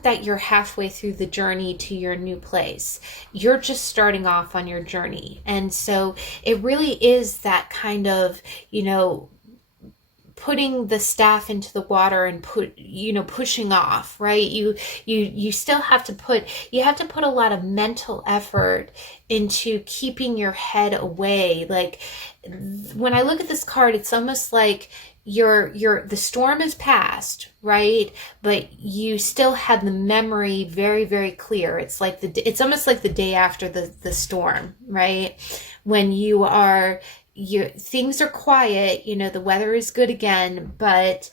that you're halfway through the journey to your new place. You're just starting off on your journey. And so it really is that kind of, you know, putting the staff into the water and pushing off, right? You still have to put a lot of mental effort into keeping your head away. Like when I look at this card, it's almost like the storm is past, right? But you still have the memory very, very clear. It's almost like the day after the storm, right? When things are quiet, you know, the weather is good again, but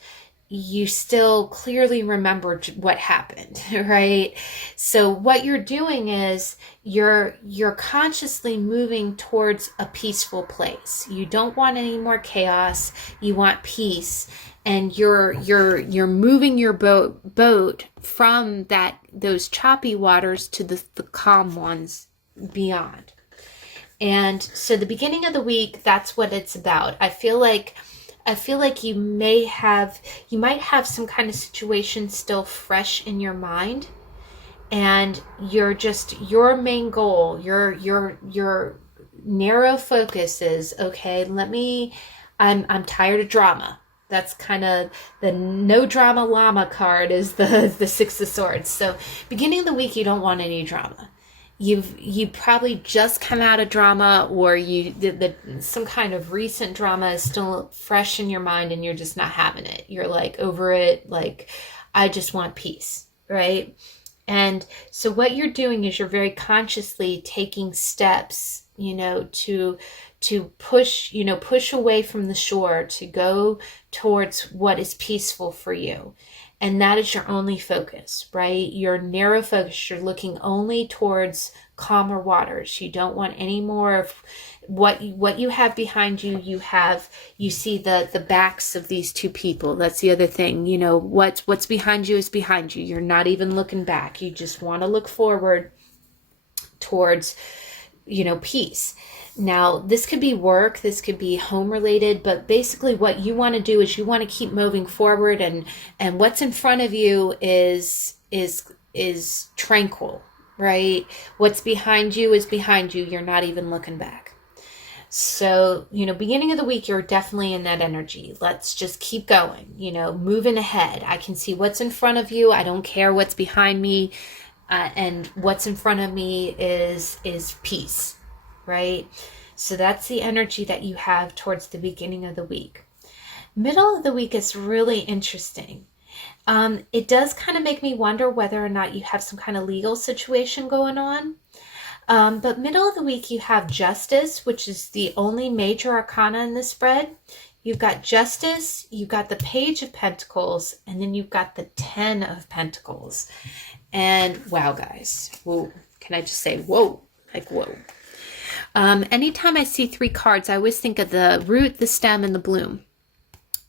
you still clearly remember what happened, right? So what you're doing is you're consciously moving towards a peaceful place. You don't want any more chaos. You want peace, and you're moving your boat from those choppy waters to the calm ones beyond. And so the beginning of the week, that's what it's about. I feel like you might have some kind of situation still fresh in your mind, and your main goal, your narrow focus is, okay, I'm tired of drama. That's kind of the no drama llama card, is the Six of Swords. So beginning of the week, you don't want any drama. You probably just come out of drama, or some kind of recent drama is still fresh in your mind, and you're just not having it. You're like over it. Like, I just want peace, right? And so what you're doing is you're very consciously taking steps, to push away from the shore, to go towards what is peaceful for you. And that is your only focus, right? Your narrow focus. You're looking only towards calmer waters. You don't want any more of what you have behind you. You see the backs of these two people. That's the other thing. What's behind you is behind you. You're not even looking back. You just want to look forward towards, peace. Now, this could be work, this could be home related, but basically what you want to do is you want to keep moving forward, and what's in front of you is tranquil, right? What's behind you is behind you. You're not even looking back. So, beginning of the week, you're definitely in that energy. Let's just keep going, moving ahead. I can see what's in front of you. I don't care what's behind me. And what's in front of me is peace, right? So that's the energy that you have towards the beginning of the week. Middle of the week is really interesting. It does kind of make me wonder whether or not you have some kind of legal situation going on. But middle of the week, you have Justice, which is the only major arcana in this spread. You've got Justice, you've got the Page of Pentacles, and then you've got the 10 of Pentacles. And wow, guys, whoa, can I just say whoa, like whoa. Anytime I see 3 cards, I always think of the root, the stem, and the bloom.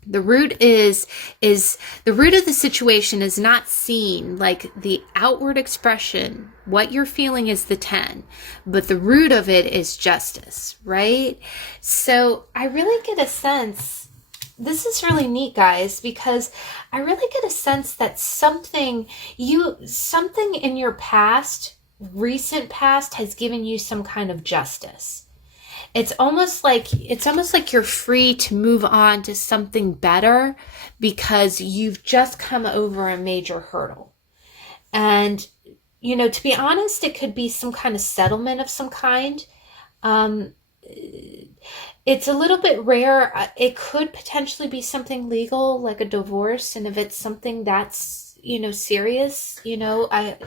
The root is the root of the situation is not seen, like the outward expression. What you're feeling is the 10, but the root of it is justice, right? So I really get a sense, this is really neat, guys, because I really get a sense that something in your past, recent past, has given you some kind of justice. It's almost like you're free to move on to something better because you've just come over a major hurdle. And, to be honest, it could be some kind of settlement of some kind. It's a little bit rare. It could potentially be something legal, like a divorce. And if it's something that's, serious, I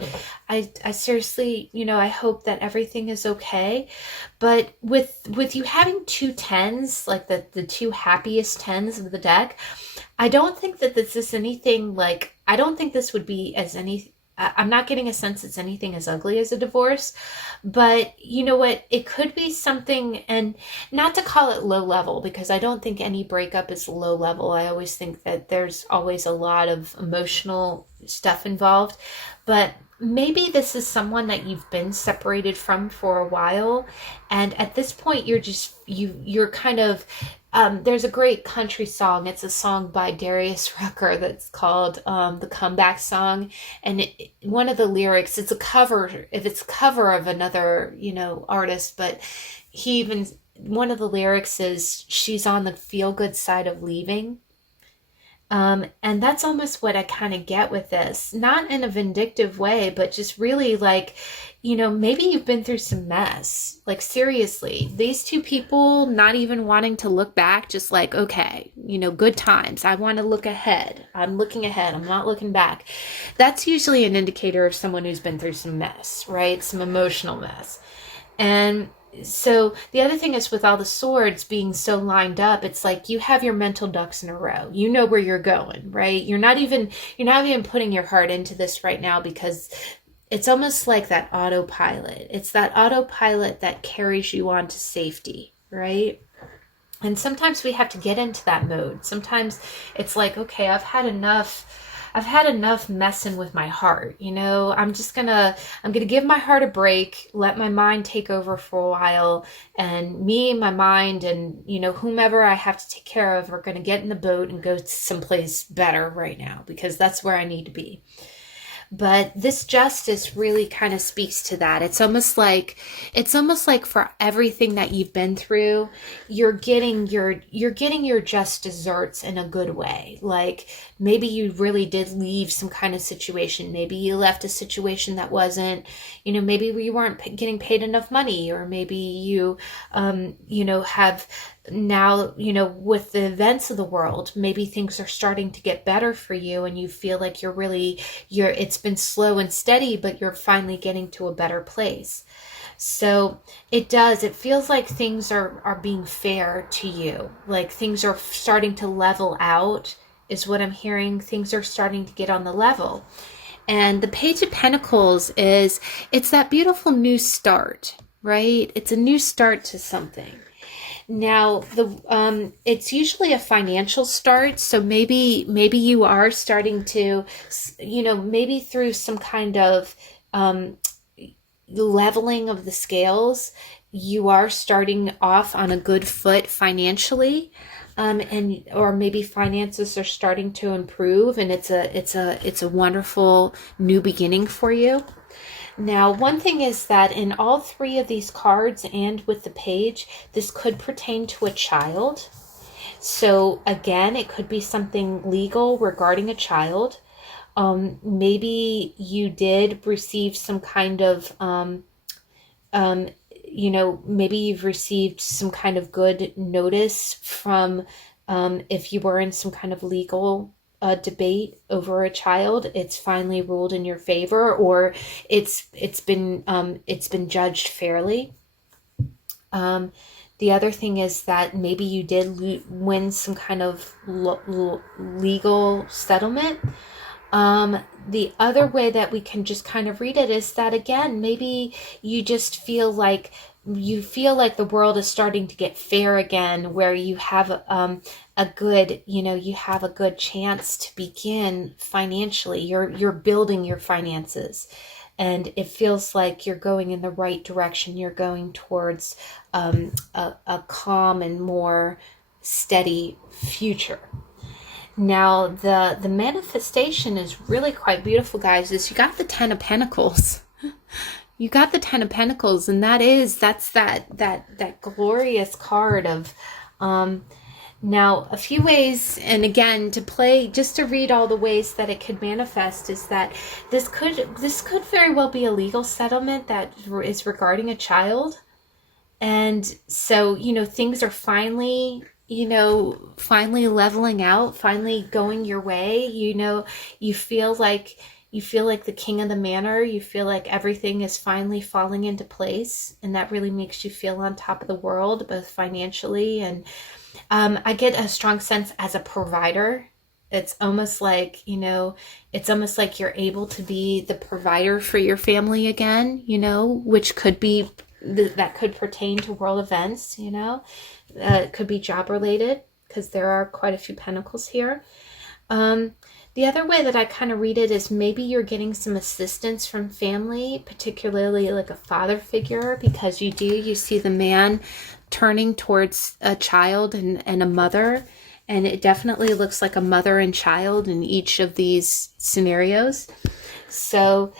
seriously, I hope that everything is okay. But with you having 2 10s, like the 2 happiest 10s of the deck, I don't think that this is anything like, I don't think this would be I'm not getting a sense it's anything as ugly as a divorce, but you know what? It could be something, and not to call it low level, because I don't think any breakup is low level. I always think that there's always a lot of emotional stuff involved, but maybe this is someone that you've been separated from for a while. And at this point, you're kind of, there's a great country song. It's a song by Darius Rucker that's called The Comeback Song. And one of the lyrics, it's a cover of another, artist, but one of the lyrics is, she's on the feel-good side of leaving. And that's almost what I kind of get with this. Not in a vindictive way, but just really like, maybe you've been through some mess. Like, seriously, these 2 people not even wanting to look back, just like, okay, good times. I want to look ahead. I'm looking ahead. I'm not looking back. That's usually an indicator of someone who's been through some mess, right? Some emotional mess. And so the other thing is, with all the swords being so lined up, it's like you have your mental ducks in a row. You know where you're going, right? You're not even putting your heart into this right now, because it's almost like that autopilot. It's that autopilot that carries you on to safety, right? And sometimes we have to get into that mode. Sometimes it's like, okay, I've had enough I've had enough messing with my heart. You know, I'm gonna give my heart a break, let my mind take over for a while, and me, my mind, and, you know, whomever I have to take care of are gonna get in the boat and go to someplace better right now, because that's where I need to be. But this justice really kind of speaks to that. It's almost like for everything that you've been through, you're getting your just desserts in a good way. Like, maybe you really did leave some kind of situation. Maybe you left a situation that wasn't, you know, maybe you weren't getting paid enough money, or maybe you, you know, have now, you know, with the events of the world, maybe things are starting to get better for you, and you feel like it's been slow and steady, but you're finally getting to a better place. So it feels like things are being fair to you. Like, things are starting to level out, is what I'm hearing. Things are starting to get on the level. And the Page of Pentacles it's that beautiful new start, right? It's a new start to something. Now, it's usually a financial start, so maybe you are starting to, you know, maybe through some kind of leveling of the scales, you are starting off on a good foot financially, or maybe finances are starting to improve, and it's a wonderful new beginning for you. Now, one thing is that in all three of these cards and with the page, this could pertain to a child. So again, it could be something legal regarding a child. Maybe you did receive some kind of, you know, maybe you've received some kind of good notice from, if you were in some kind of legal debate over a child, it's finally ruled in your favor, or it's been judged fairly. The other thing is that maybe you did win some kind of legal settlement. The other way that we can just kind of read it is that, again, maybe you just feel like the world is starting to get fair again, where you have a good chance to begin financially. You're building your finances, and it feels like you're going in the right direction. You're going towards a calm and more steady future. Now, the manifestation is really quite beautiful, guys. You got the Ten of Pentacles. You got the Ten of Pentacles, and that's that glorious card of, now a few ways, and again, just to read all the ways that it could manifest, is that this could very well be a legal settlement that is regarding a child. And so, you know, things are finally leveling out, finally going your way. You know, you feel like the king of the manor. You feel like everything is finally falling into place, and that really makes you feel on top of the world, both financially and I get a strong sense as a provider. It's almost like, you know, you're able to be the provider for your family again, you know, which could be, that could pertain to world events, you know. It could be job related, because there are quite a few pentacles here. The other way that I kind of read it is maybe you're getting some assistance from family, particularly like a father figure, because you see the man turning towards a child and a mother, and it definitely looks like a mother and child in each of these scenarios. So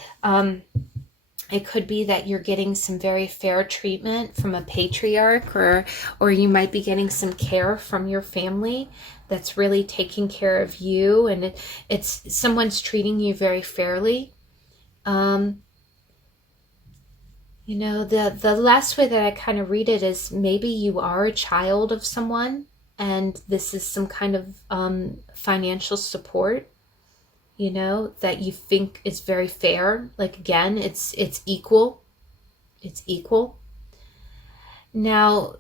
it could be that you're getting some very fair treatment from a patriarch, or you might be getting some care from your family that's really taking care of you, and it's someone's treating you very fairly. You know, the last way that I kind of read it is maybe you are a child of someone, and this is some kind of financial support, you know, that you think is very fair. Like, again, it's equal. It's equal. Now,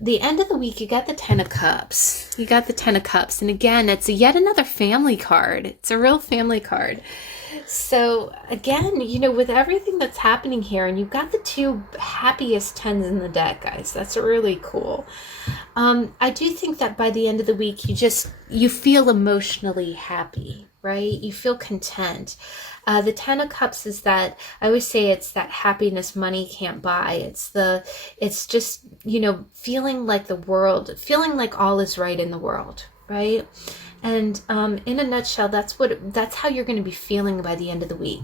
the end of the week, you got the Ten of Cups. You got the Ten of Cups. And again, it's yet another family card. It's a real family card. So again, you know, with everything that's happening here, and you've got the two happiest tens in the deck, guys. That's really cool. I do think that by the end of the week, you feel emotionally happy, right? You feel content. The Ten of Cups is that, I always say it's that happiness money can't buy. It's just, you know, feeling like the world, feeling like all is right in the world, right? And in a nutshell, that's how you're going to be feeling by the end of the week.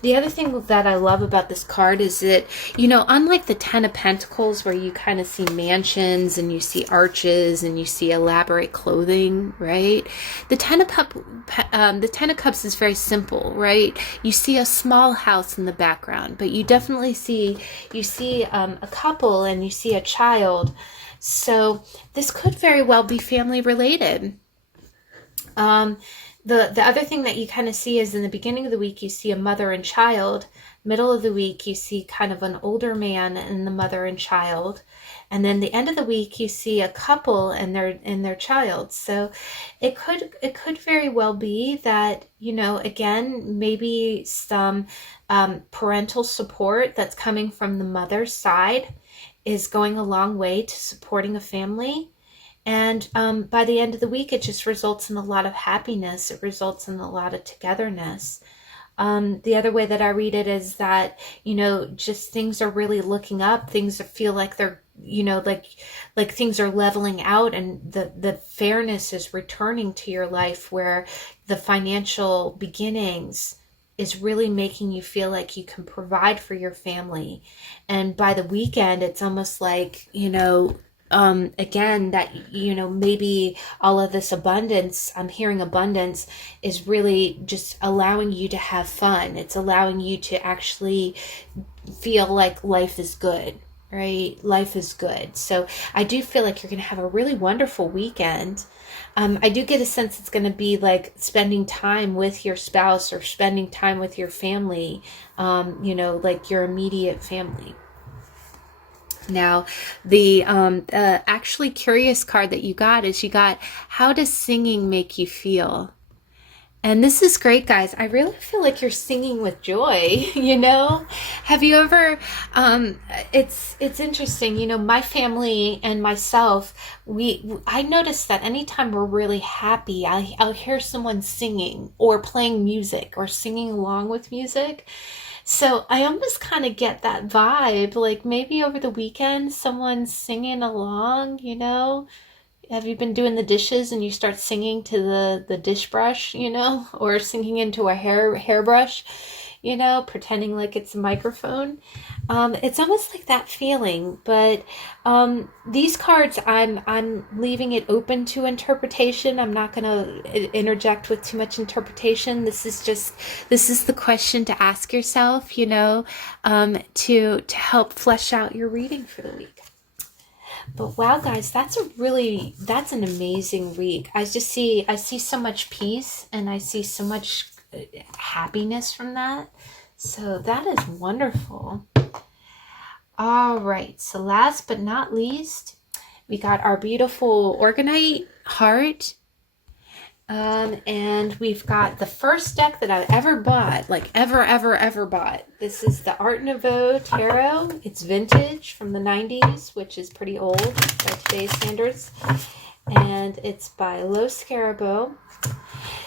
The other thing that I love about this card is that, you know, unlike the Ten of Pentacles, where you kind of see mansions and you see arches and you see elaborate clothing, right? The Ten of Cups is very simple, right? You see a small house in the background, but you definitely see a couple and you see a child. So this could very well be family related. The other thing that you kind of see is in the beginning of the week, you see a mother and child. Middle of the week, you see kind of an older man and the mother and child. And then the end of the week, you see a couple and their child. So it could very well be that, you know, again, maybe some parental support that's coming from the mother's side is going a long way to supporting a family. And by the end of the week, it just results in a lot of happiness. It results in a lot of togetherness. The other way that I read it is that, you know, just things are really looking up. Things feel like they're, you know, like things are leveling out, and the fairness is returning to your life, where the financial beginnings is really making you feel like you can provide for your family. And by the weekend, it's almost like, you know, again, that, you know, maybe all of this abundance, I'm hearing abundance, is really just allowing you to have fun. It's allowing you to actually feel like life is good, right? Life is good. So I do feel like you're going to have a really wonderful weekend. I do get a sense it's going to be like spending time with your spouse or spending time with your family, you know, like your immediate family. Now, the actually curious card that you got is, you got, how does singing make you feel? And this is great, guys. I really feel like you're singing with joy, you know? Have you ever, it's interesting, you know, my family and myself, I notice that anytime we're really happy, I'll hear someone singing or playing music or singing along with music. So I almost kind of get that vibe, like maybe over the weekend, someone's singing along, you know? Have you been doing the dishes and you start singing to the dish brush, you know, or singing into a hairbrush, you know, pretending like it's a microphone? It's almost like that feeling. But these cards, I'm leaving it open to interpretation. I'm not going to interject with too much interpretation. This is the question to ask yourself, you know, to help flesh out your reading for the week. But wow, guys, that's an amazing week. I see so much peace, and I see so much happiness from that. So that is wonderful. All right. So last but not least, we got our beautiful Orgonite heart. And we've got the first deck that I've ever bought, like ever bought. This is the Art Nouveau Tarot. It's vintage from the 90s, which is pretty old by today's standards. And it's by Scarabeo.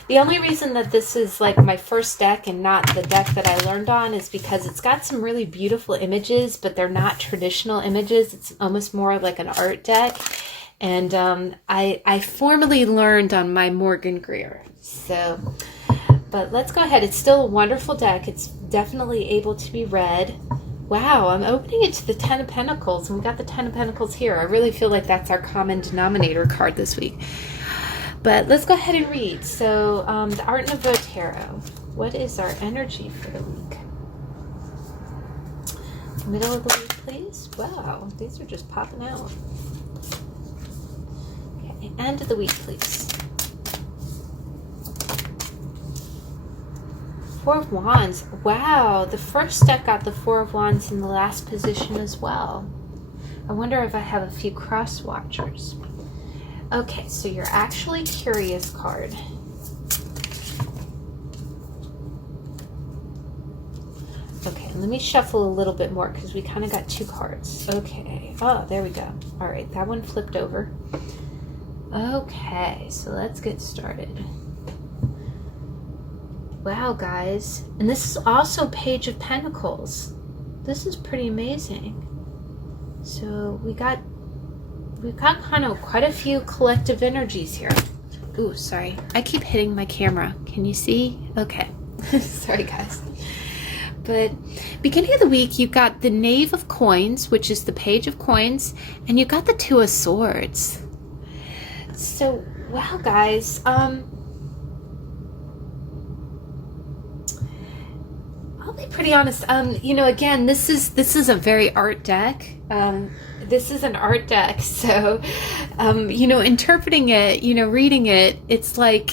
The only reason that this is like my first deck and not the deck that I learned on is because it's got some really beautiful images, but they're not traditional images. It's almost more like an art deck. And I formally learned on my Morgan Greer. So, but let's go ahead. It's still a wonderful deck. It's definitely able to be read. Wow, I'm opening it to the Ten of Pentacles, and we got the Ten of Pentacles here. I really feel like that's our common denominator card this week. But let's go ahead and read. So, the Art Nouveau Tarot. What is our energy for the week? Middle of the week, please. Wow, these are just popping out. End of the week, please. Four of Wands. Wow, the first deck got the Four of Wands in the last position as well. I wonder if I have a few cross watchers. Okay, so you're actually curious card. Okay, let me shuffle a little bit more because we kind of got two cards. Okay. Oh, there we go. All right, that one flipped over. Okay, so let's get started. Wow, guys. And this is also Page of Pentacles. This is pretty amazing. So we've got kind of quite a few collective energies here. Ooh, sorry. I keep hitting my camera. Can you see? Okay. Sorry, guys. But beginning of the week, you've got the Knave of Coins, which is the Page of Coins, and you've got the Two of Swords. So, wow, guys. I'll be pretty honest. You know, again, this is a very art deck. This is an art deck, so you know, interpreting it, you know, reading it, it's like,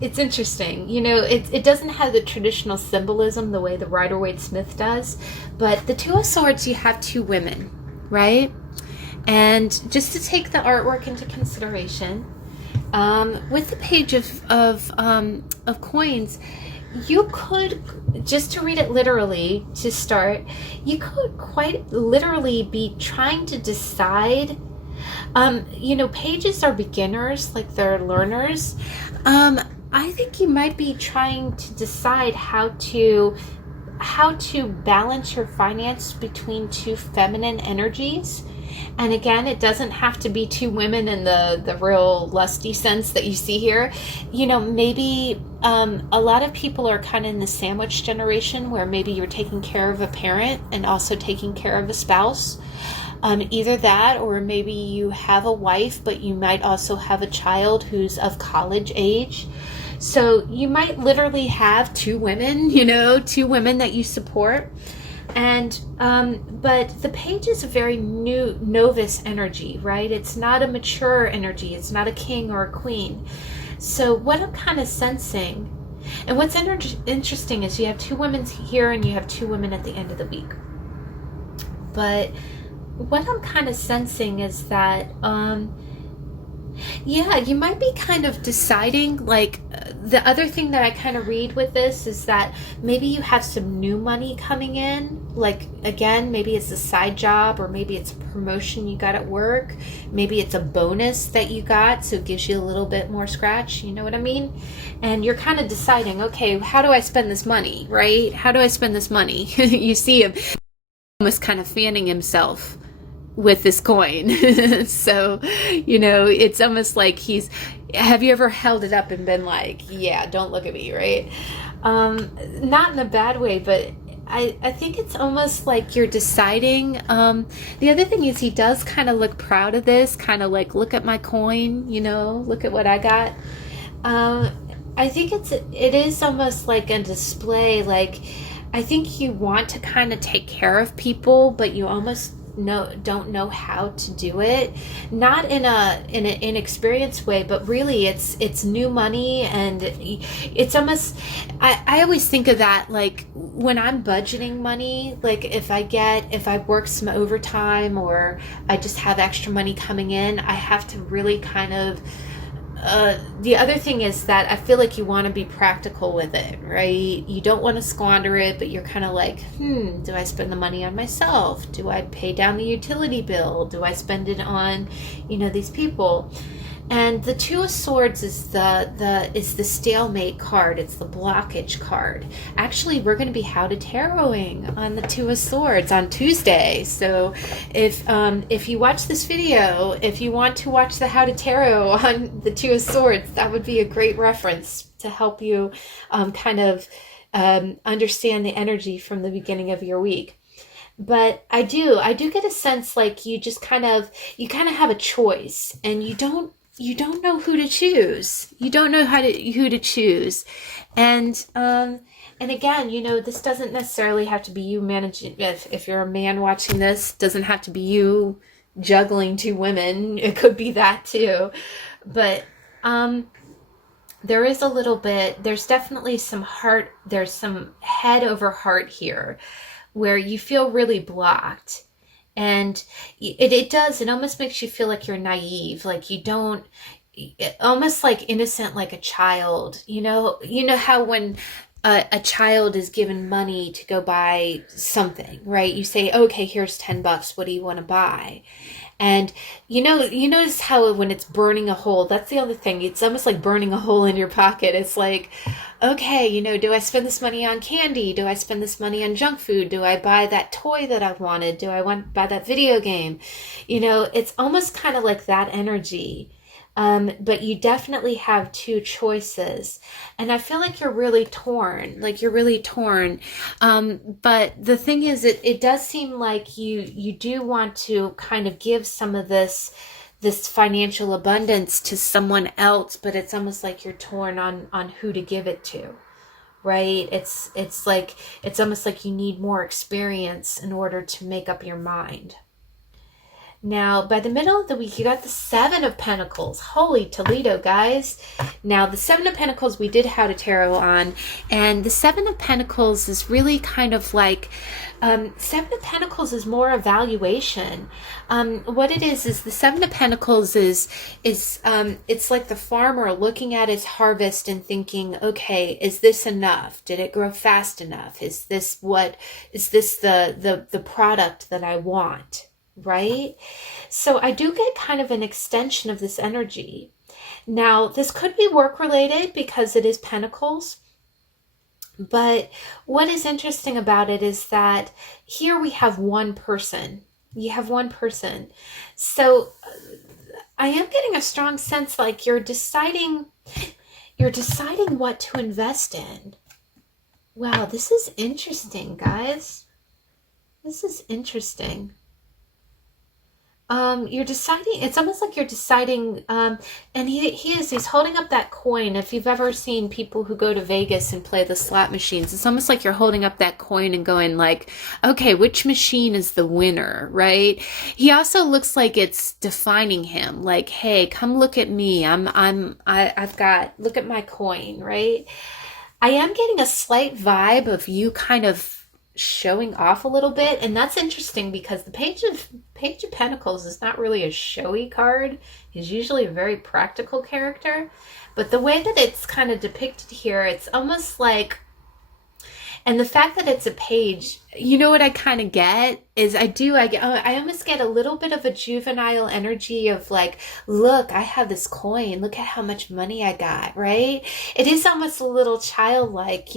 it's interesting. You know, it doesn't have the traditional symbolism the way the Rider-Waite-Smith does, but the Two of Swords, you have two women, right? And just to take the artwork into consideration, with the Page of Coins, you could, just to read it literally to start, you could quite literally be trying to decide, you know, pages are beginners, like they're learners. I think you might be trying to decide how to balance your finance between two feminine energies. And again, it doesn't have to be two women in the real lusty sense that you see here. You know, maybe a lot of people are kind of in the sandwich generation where maybe you're taking care of a parent and also taking care of a spouse. Either that, or maybe you have a wife, but you might also have a child who's of college age. So you might literally have two women, you know, two women that you support. And but the Page is a very new novice energy, right? It's not a mature energy. It's not a king or a queen. So what I'm kind of sensing, and what's interesting is you have two women here and you have two women at the end of the week. But what I'm kind of sensing is that yeah, you might be kind of deciding, like, the other thing that I kind of read with this is that maybe you have some new money coming in. Like, again, maybe it's a side job, or maybe it's a promotion you got at work. Maybe it's a bonus that you got, so it gives you a little bit more scratch, you know what I mean? And you're kind of deciding, okay, how do I spend this money, right? How do I spend this money? You see him almost kind of fanning himself with this coin. So, you know, it's almost like have you ever held it up and been like, yeah, don't look at me, right? Not in a bad way, but I think it's almost like you're deciding. The other thing is he does kind of look proud of this, kind of like, look at my coin, you know, look at what I got. I think it is almost like a display. Like, I think you want to kind of take care of people, but you almost don't know how to do it, not in an inexperienced way, but really it's new money. And it's almost, I always think of that like when I'm budgeting money, like if I work some overtime or I just have extra money coming in, I have to really kind of the other thing is that I feel like you want to be practical with it, right? You don't want to squander it, but you're kind of like, do I spend the money on myself? Do I pay down the utility bill? Do I spend it on, you know, these people? And the Two of Swords is the stalemate card. It's the blockage card. Actually, we're going to be How to Taroting on the Two of Swords on Tuesday. So if you watch this video, if you want to watch the How to Tarot on the Two of Swords, that would be a great reference to help you kind of understand the energy from the beginning of your week. But I do get a sense like you kind of have a choice, and you don't know who to choose. You don't know who to choose. And again, you know, this doesn't necessarily have to be you managing. If you're a man watching this, it doesn't have to be you juggling two women. It could be that too. But there is a little bit, there's definitely some there's some head over heart here where you feel really blocked. And it almost makes you feel like you're naive, like you don't, almost like innocent, like a child. You know how when a child is given money to go buy something, right? You say, okay, here's $10. What do you want to buy? And you notice how when it's burning a hole, that's the other thing. It's almost like burning a hole in your pocket. It's like, okay, do I spend this money on candy? Do I spend this money on junk food? Do I buy that toy that I wanted? Do I want to buy that video game? It's almost kind of like that energy. But you definitely have two choices. And I feel like you're really torn. But the thing is, it does seem like you do want to kind of give some of this financial abundance to someone else, but it's almost like you're torn on who to give it to. Right? It's almost like you need more experience in order to make up your mind. Now, by the middle of the week, you got the Seven of Pentacles. Holy Toledo, guys. Now, the Seven of Pentacles, we did have a tarot on. And the Seven of Pentacles is really kind of like, Seven of Pentacles is more evaluation. What it is the Seven of Pentacles is it's like the farmer looking at his harvest and thinking, okay, is this enough? Did it grow fast enough? Is this the product that I want? Right? So I do get kind of an extension of this energy. Now, this could be work related because it is Pentacles. But what is interesting about it is that here we have one person. You have one person. So I am getting a strong sense like you're deciding what to invest in. Wow, this is interesting, guys. This is interesting. You're deciding, it's almost like you're deciding, and he's holding up that coin. If you've ever seen people who go to Vegas and play the slot machines, it's almost like you're holding up that coin and going like, okay, which machine is the winner, right? He also looks like it's defining him, like, hey, come look at me. I've got, look at my coin, right? I am getting a slight vibe of you kind of showing off a little bit, and that's interesting because the Page of Pentacles is not really a showy card. He's usually a very practical character, but the way that it's kind of depicted here, it's almost like, and the fact that it's a page, what I kind of get is I almost get a little bit of a juvenile energy of like, look, I have this coin. Look at how much money I got, right? It is almost a little childlike,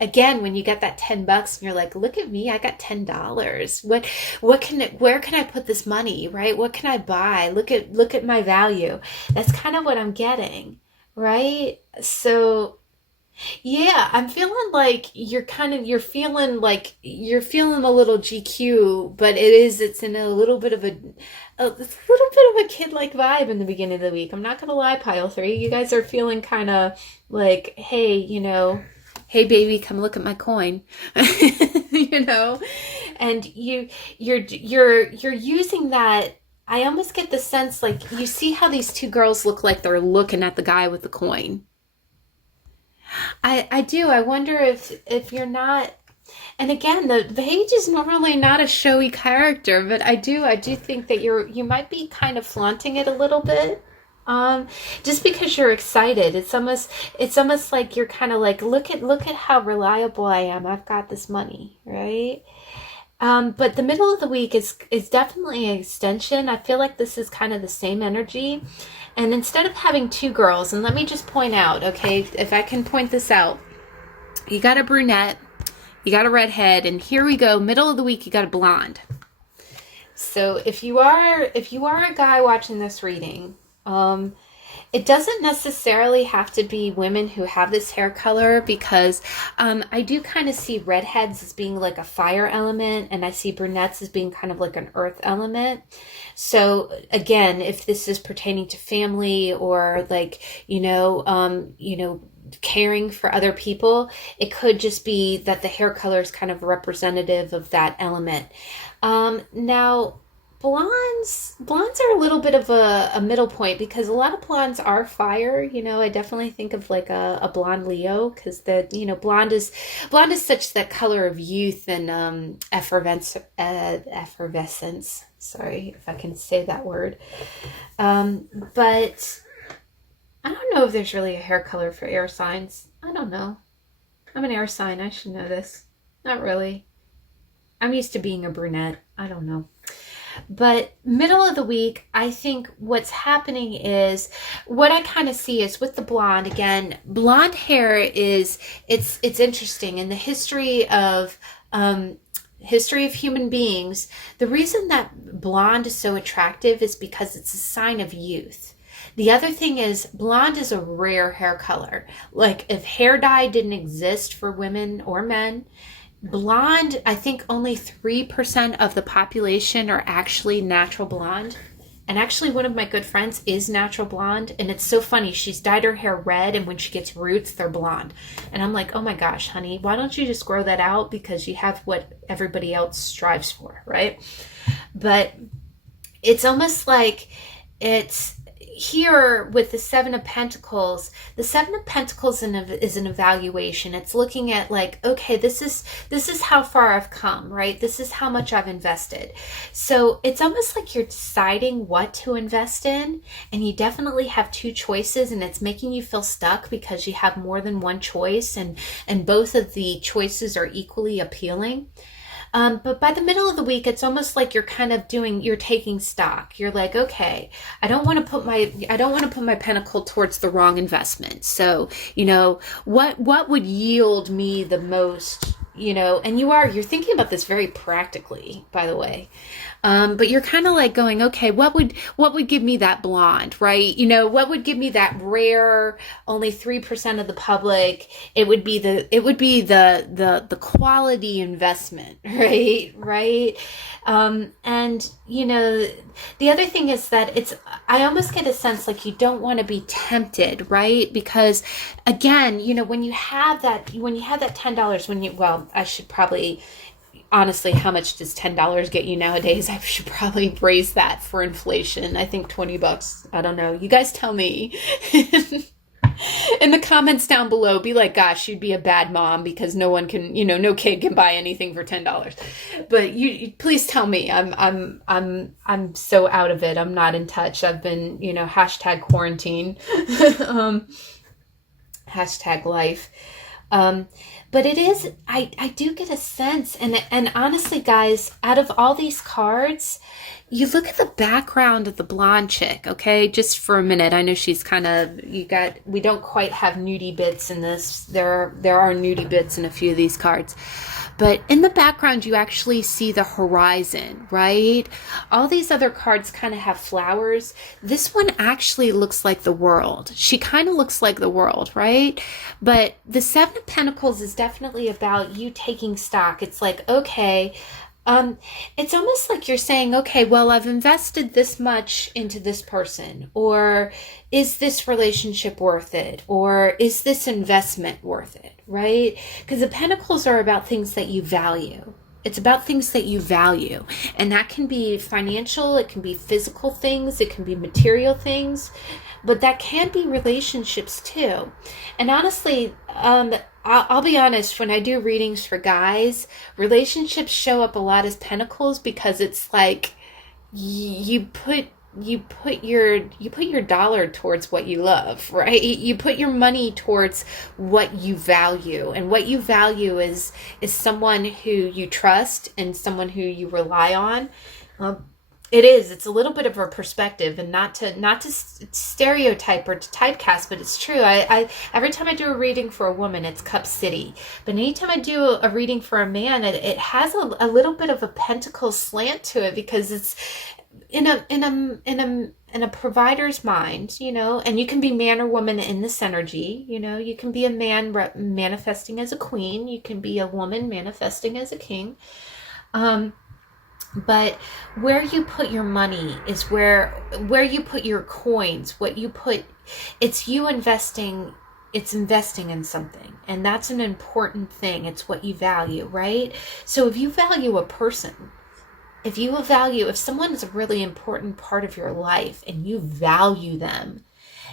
again, when you get that $10 and you're like, look at me, I got $10. Where can I put this money, right? What can I buy? Look at my value. That's kind of what I'm getting, right? So yeah, I'm feeling like you're feeling a little GQ, but it's in a little bit of a kid-like vibe in the beginning of the week. I'm not going to lie, pile 3. You guys are feeling kind of like, hey, hey baby, come look at my coin. And you're using that. I almost get the sense like you see how these two girls look like they're looking at the guy with the coin. I do. I wonder if you're not, and again, the Page is normally not a showy character, but I do think that you might be kind of flaunting it a little bit. Just because you're excited. It's almost like you're kind of like, look at how reliable I am. I've got this money, right? But the middle of the week is definitely an extension. I feel like this is kind of the same energy. And instead of having two girls, and let me just point out, okay, if I can point this out, you got a brunette, you got a redhead, and here we go, middle of the week, you got a blonde. So if you are a guy watching this reading, it doesn't necessarily have to be women who have this hair color, because I do kind of see redheads as being like a fire element, and I see brunettes as being kind of like an earth element. So again, if this is pertaining to family or like, caring for other people, it could just be that the hair color is kind of representative of that element. Now, blondes are a little bit of a middle point, because a lot of blondes are fire. I definitely think of like a blonde Leo, because blonde is such that color of youth and effervescence. Sorry if I can say that word. But I don't know if there's really a hair color for air signs. I don't know. I'm an air sign. I should know this. Not really. I'm used to being a brunette. I don't know. But middle of the week, I think what's happening is, what I kind of see is with the blonde, again, blonde hair is, it's interesting in the history of human beings. The reason that blonde is so attractive is because it's a sign of youth. The other thing is, blonde is a rare hair color. Like, if hair dye didn't exist for women or men, blonde, I think only 3% of the population are actually natural blonde. And actually, one of my good friends is natural blonde. And it's so funny. She's dyed her hair red, and when she gets roots, they're blonde. And I'm like, oh my gosh, honey, why don't you just grow that out? Because you have what everybody else strives for, right? But it's almost like it's here with the Seven of Pentacles. The Seven of Pentacles is an evaluation. It's looking at like, okay, this is how far I've come, right? This is how much I've invested. So it's almost like you're deciding what to invest in, and you definitely have two choices, and it's making you feel stuck because you have more than one choice, and both of the choices are equally appealing. But by the middle of the week, it's almost like you're taking stock. You're like, okay, I don't want to put my pentacle towards the wrong investment. So, what would yield me the most, and you're thinking about this very practically, by the way. But you're kind of like going, okay, what would give me that blonde, right? What would give me that rare, only 3% of the public? It would be the quality investment, right? And the other thing is that I almost get a sense like you don't want to be tempted, right? Because again, when you have that $10, I should probably, honestly, how much does $10 get you nowadays? I should probably raise that for inflation. I think $20. I don't know. You guys tell me. In the comments down below, be like, gosh, you'd be a bad mom because no one can, no kid can buy anything for $10. But you please tell me. I'm so out of it. I'm not in touch. I've been, hashtag quarantine, hashtag life. But it is, I do get a sense, and honestly, guys, out of all these cards, you look at the background of the blonde chick, okay, just for a minute. I know she's we don't quite have nudie bits in this. There are nudie bits in a few of these cards. But in the background, you actually see the horizon, right? All these other cards kind of have flowers. This one actually looks like the world. She kind of looks like the world, right? But the Seven of Pentacles is definitely about you taking stock. It's like, okay, it's almost like you're saying, okay, well, I've invested this much into this person, or is this relationship worth it? Or is this investment worth it? Right? Because the Pentacles are about things that you value. It's about things that you value. And that can be financial, it can be physical things, it can be material things, but that can be relationships too. And honestly, I'll be honest, when I do readings for guys, relationships show up a lot as Pentacles because it's like you put your dollar towards what you love, right? You put your money towards what you value, and what you value is someone who you trust and someone who you rely on. It's a little bit of a perspective, and not to stereotype or to typecast, but it's true. I every time I do a reading for a woman, it's Cup City, but anytime I do a reading for a man, it has a little bit of a pentacle slant to it, because it's in a provider's mind, and you can be man or woman in this energy. You can be a man manifesting as a queen, you can be a woman manifesting as a king. But where you put your money is where you put your coins, it's you investing, it's investing in something. And that's an important thing. It's what you value, right? So if you value a person, if someone is a really important part of your life and you value them,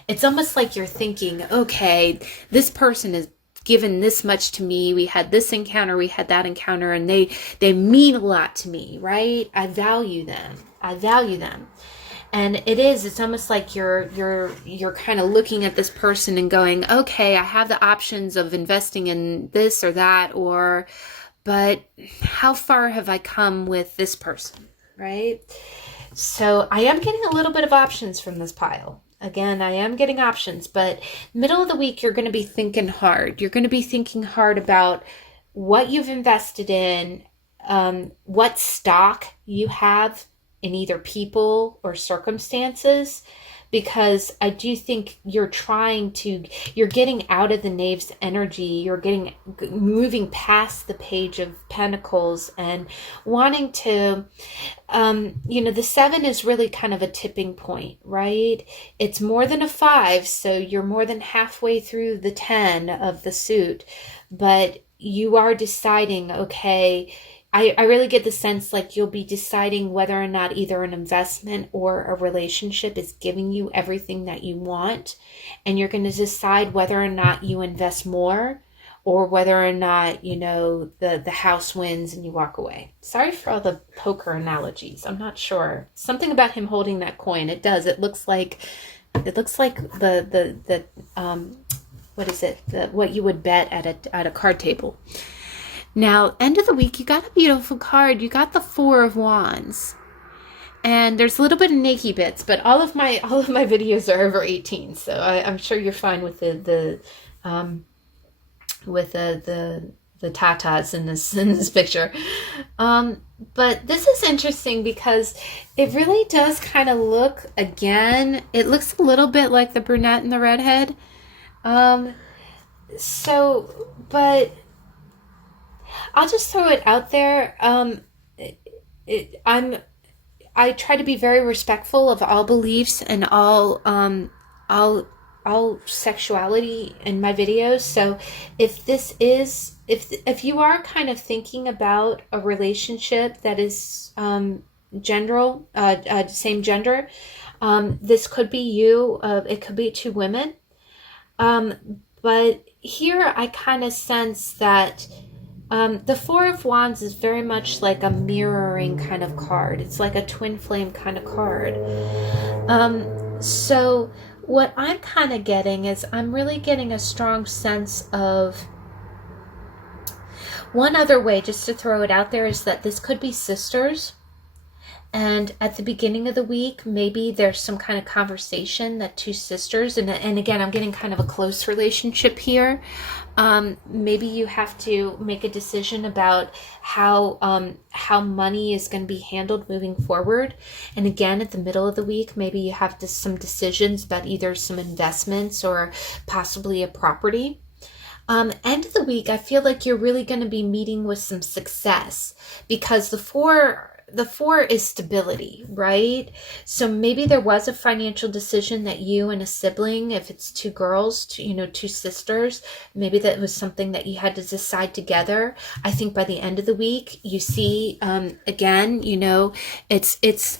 it's almost like you're thinking, okay, this person is given this much to me. We had this encounter, we had that encounter, and they mean a lot to me, right? I value them. And it's almost like you're kind of looking at this person and going, okay, I have the options of investing in this or that, but how far have I come with this person? right? So I am getting a little bit of options from this pile. Again, I am getting options, but middle of the week, you're going to be thinking hard. You're going to be thinking hard about what you've invested in, what stock you have in either people or circumstances, because I do think you're getting out of the Knave's energy. You're moving past the Page of Pentacles and wanting to, the 7 is really kind of a tipping point, right? It's more than a 5, so you're more than halfway through the 10 of the suit, but you are deciding, okay, I really get the sense like you'll be deciding whether or not either an investment or a relationship is giving you everything that you want. And you're going to decide whether or not you invest more or whether or not, the house wins and you walk away. Sorry for all the poker analogies. I'm not sure. Something about him holding that coin. It does. It looks like the what is it? What you would bet at a card table. Now, end of the week, you got a beautiful card. You got the 4 of Wands. And there's a little bit of naked bits, but all of my videos are over 18, so I'm sure you're fine with the tatas in this picture. But this is interesting because it really does kind of look, again, it looks a little bit like the brunette and the redhead. But I'll just throw it out there. I try to be very respectful of all beliefs and all sexuality in my videos. So if you are kind of thinking about a relationship that is same gender, this could be you. It could be 2 women. But here I kind of sense that the 4 of Wands is very much like a mirroring kind of card. It's like a twin flame kind of card. So what I'm kind of getting is I'm really getting a strong sense of, one other way, just to throw it out there, is that this could be sisters. And at the beginning of the week, maybe there's some kind of conversation that 2 sisters, and again, I'm getting kind of a close relationship here. Maybe you have to make a decision about how money is going to be handled moving forward. And again, at the middle of the week, maybe you have some decisions about either some investments or possibly a property. End of the week, I feel like you're really going to be meeting with some success, because the 4 is stability, right? So maybe there was a financial decision that you and a sibling, if it's 2 girls, 2 sisters, maybe that was something that you had to decide together. I think by the end of the week, you see, again, it's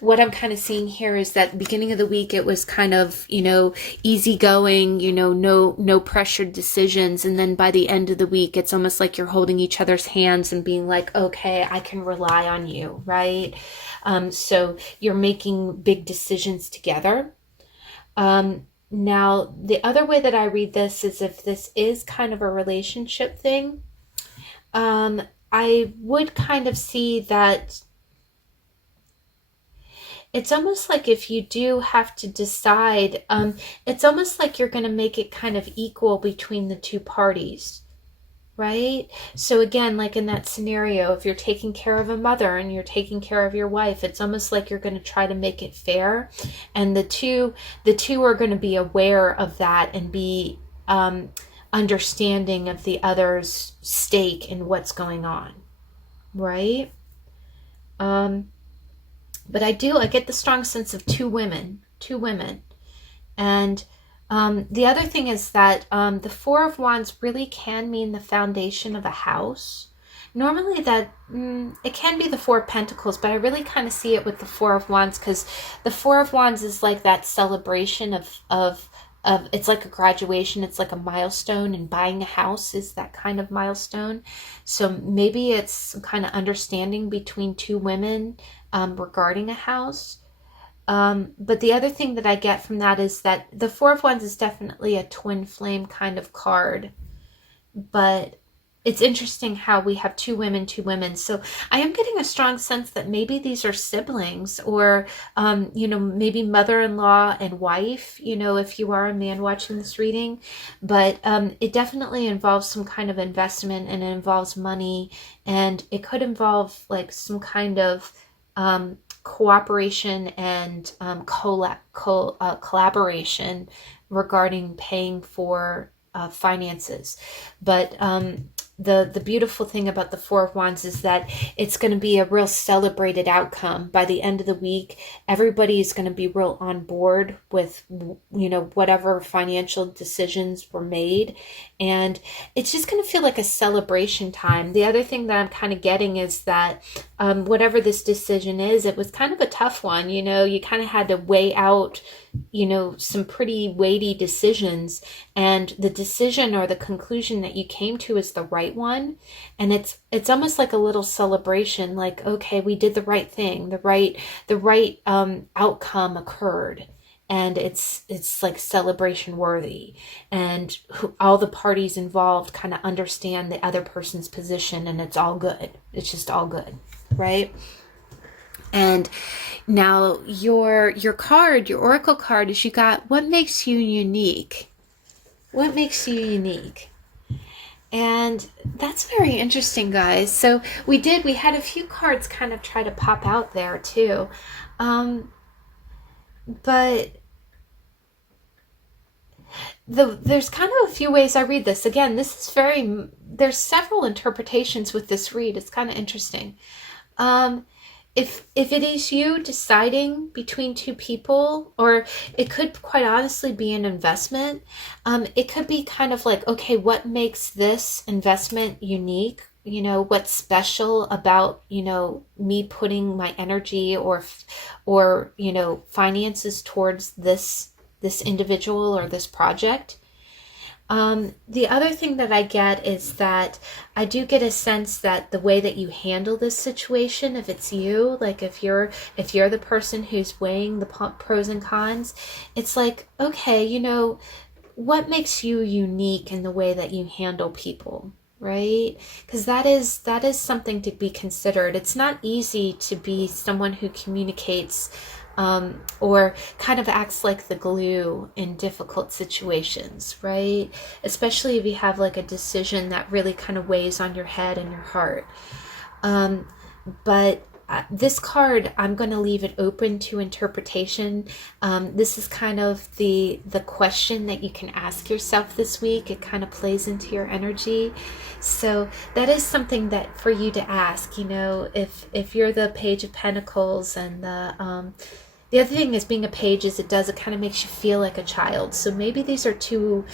what I'm kind of seeing here is that beginning of the week, it was kind of, easygoing, no pressured decisions. And then by the end of the week, it's almost like you're holding each other's hands and being like, okay, I can rely on you. Right? So you're making big decisions together. Now, the other way that I read this is if this is kind of a relationship thing, I would kind of see that it's almost like if you do have to decide, it's almost like you're going to make it kind of equal between the 2 parties. Right? So again, like in that scenario, if you're taking care of a mother and you're taking care of your wife, it's almost like you're going to try to make it fair. And the two are going to be aware of that and be understanding of the other's stake in what's going on. Right? But I get the strong sense of 2 women. And the other thing is that the 4 of Wands really can mean the foundation of a house. Normally that it can be the 4 of Pentacles, but I really kind of see it with the 4 of Wands, because the 4 of Wands is like that celebration of it's like a graduation, it's like a milestone, and buying a house is that kind of milestone. So maybe it's some kind of understanding between 2 women regarding a house. But the other thing that I get from that is that the 4 of Wands is definitely a twin flame kind of card. But it's interesting how we have two women, so I am getting a strong sense that maybe these are siblings, or you know, maybe mother-in-law and wife, you know, if you are a man watching this reading. But it definitely involves some kind of investment, and it involves money, and it could involve like some kind of cooperation and collaboration regarding paying for finances. But the beautiful thing about the Four of Wands is that it's going to be a real celebrated outcome. By the end of the week, everybody's going to be real on board with, you know, whatever financial decisions were made. And it's just going to feel like a celebration time. The other thing that I'm kind of getting is that whatever this decision is, it was kind of a tough one. You know, you kind of had to weigh out, you know, some pretty weighty decisions, and the decision or the conclusion that you came to is the right one. And it's almost like a little celebration, like, okay, we did the right thing, the right outcome occurred, and it's like celebration worthy, and all the parties involved kind of understand the other person's position, and it's all good. It's just all good, right? And now your card, your oracle card, is you got what makes you unique. What makes you unique? And that's very interesting, guys. So we had a few cards kind of try to pop out there too. But there's kind of a few ways I read this. Again, this is there's several interpretations with this read. It's kind of interesting. If it is you deciding between two people, or it could quite honestly be an investment, it could be kind of like, okay, what makes this investment unique? You know, what's special about, you know, me putting my energy or you know, finances towards this individual or this project. The other thing that I get is that I do get a sense that the way that you handle this situation, if it's you, like if you're the person who's weighing the pros and cons, it's like, okay, you know, what makes you unique in the way that you handle people, right? Because that is something to be considered. It's not easy to be someone who communicates or kind of acts like the glue in difficult situations, right? Especially if you have like a decision that really kind of weighs on your head and your heart. But this card, I'm going to leave it open to interpretation. This is kind of the question that you can ask yourself this week. It kind of plays into your energy. So that is something that for you to ask, you know, if you're the Page of Pentacles, and the other thing is, being a page, is it kind of makes you feel like a child. So maybe these are two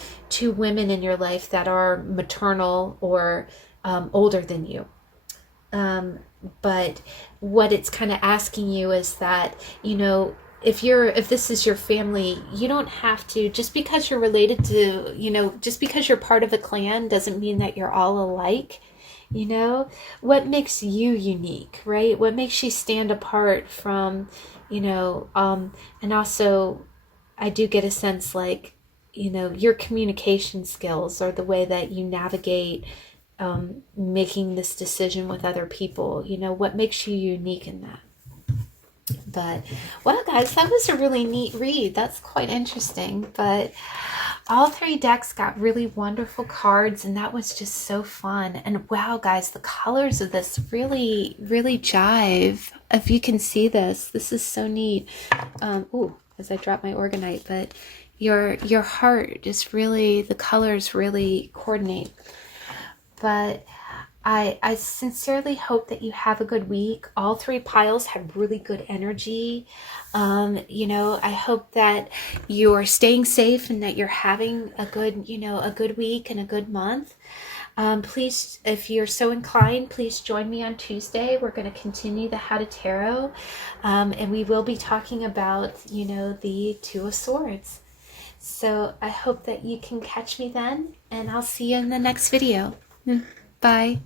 women in your life that are maternal or older than you. But what it's kind of asking you is that, you know, if this is your family, you don't have to, just because you're related to, you know, just because you're part of a clan doesn't mean that you're all alike. You know, what makes you unique, right? What makes you stand apart from, you know, and also I do get a sense like, you know, your communication skills, or the way that you navigate making this decision with other people, you know, what makes you unique in that. But, well, guys, that was a really neat read. That's quite interesting. But all three decks got really wonderful cards, and that was just so fun. And wow, guys, the colors of this really, really jive. If you can see this is so neat. Ooh, as I drop my Orgonite, but your heart is really, the colors really coordinate. But I sincerely hope that you have a good week. All three piles had really good energy. You know, I hope that you're staying safe and that you're having a good, you know, a good week and a good month. Please, if you're so inclined, please join me on Tuesday. We're going to continue the How to Tarot. And we will be talking about, you know, the Two of Swords. So I hope that you can catch me then, and I'll see you in the next video. Bye.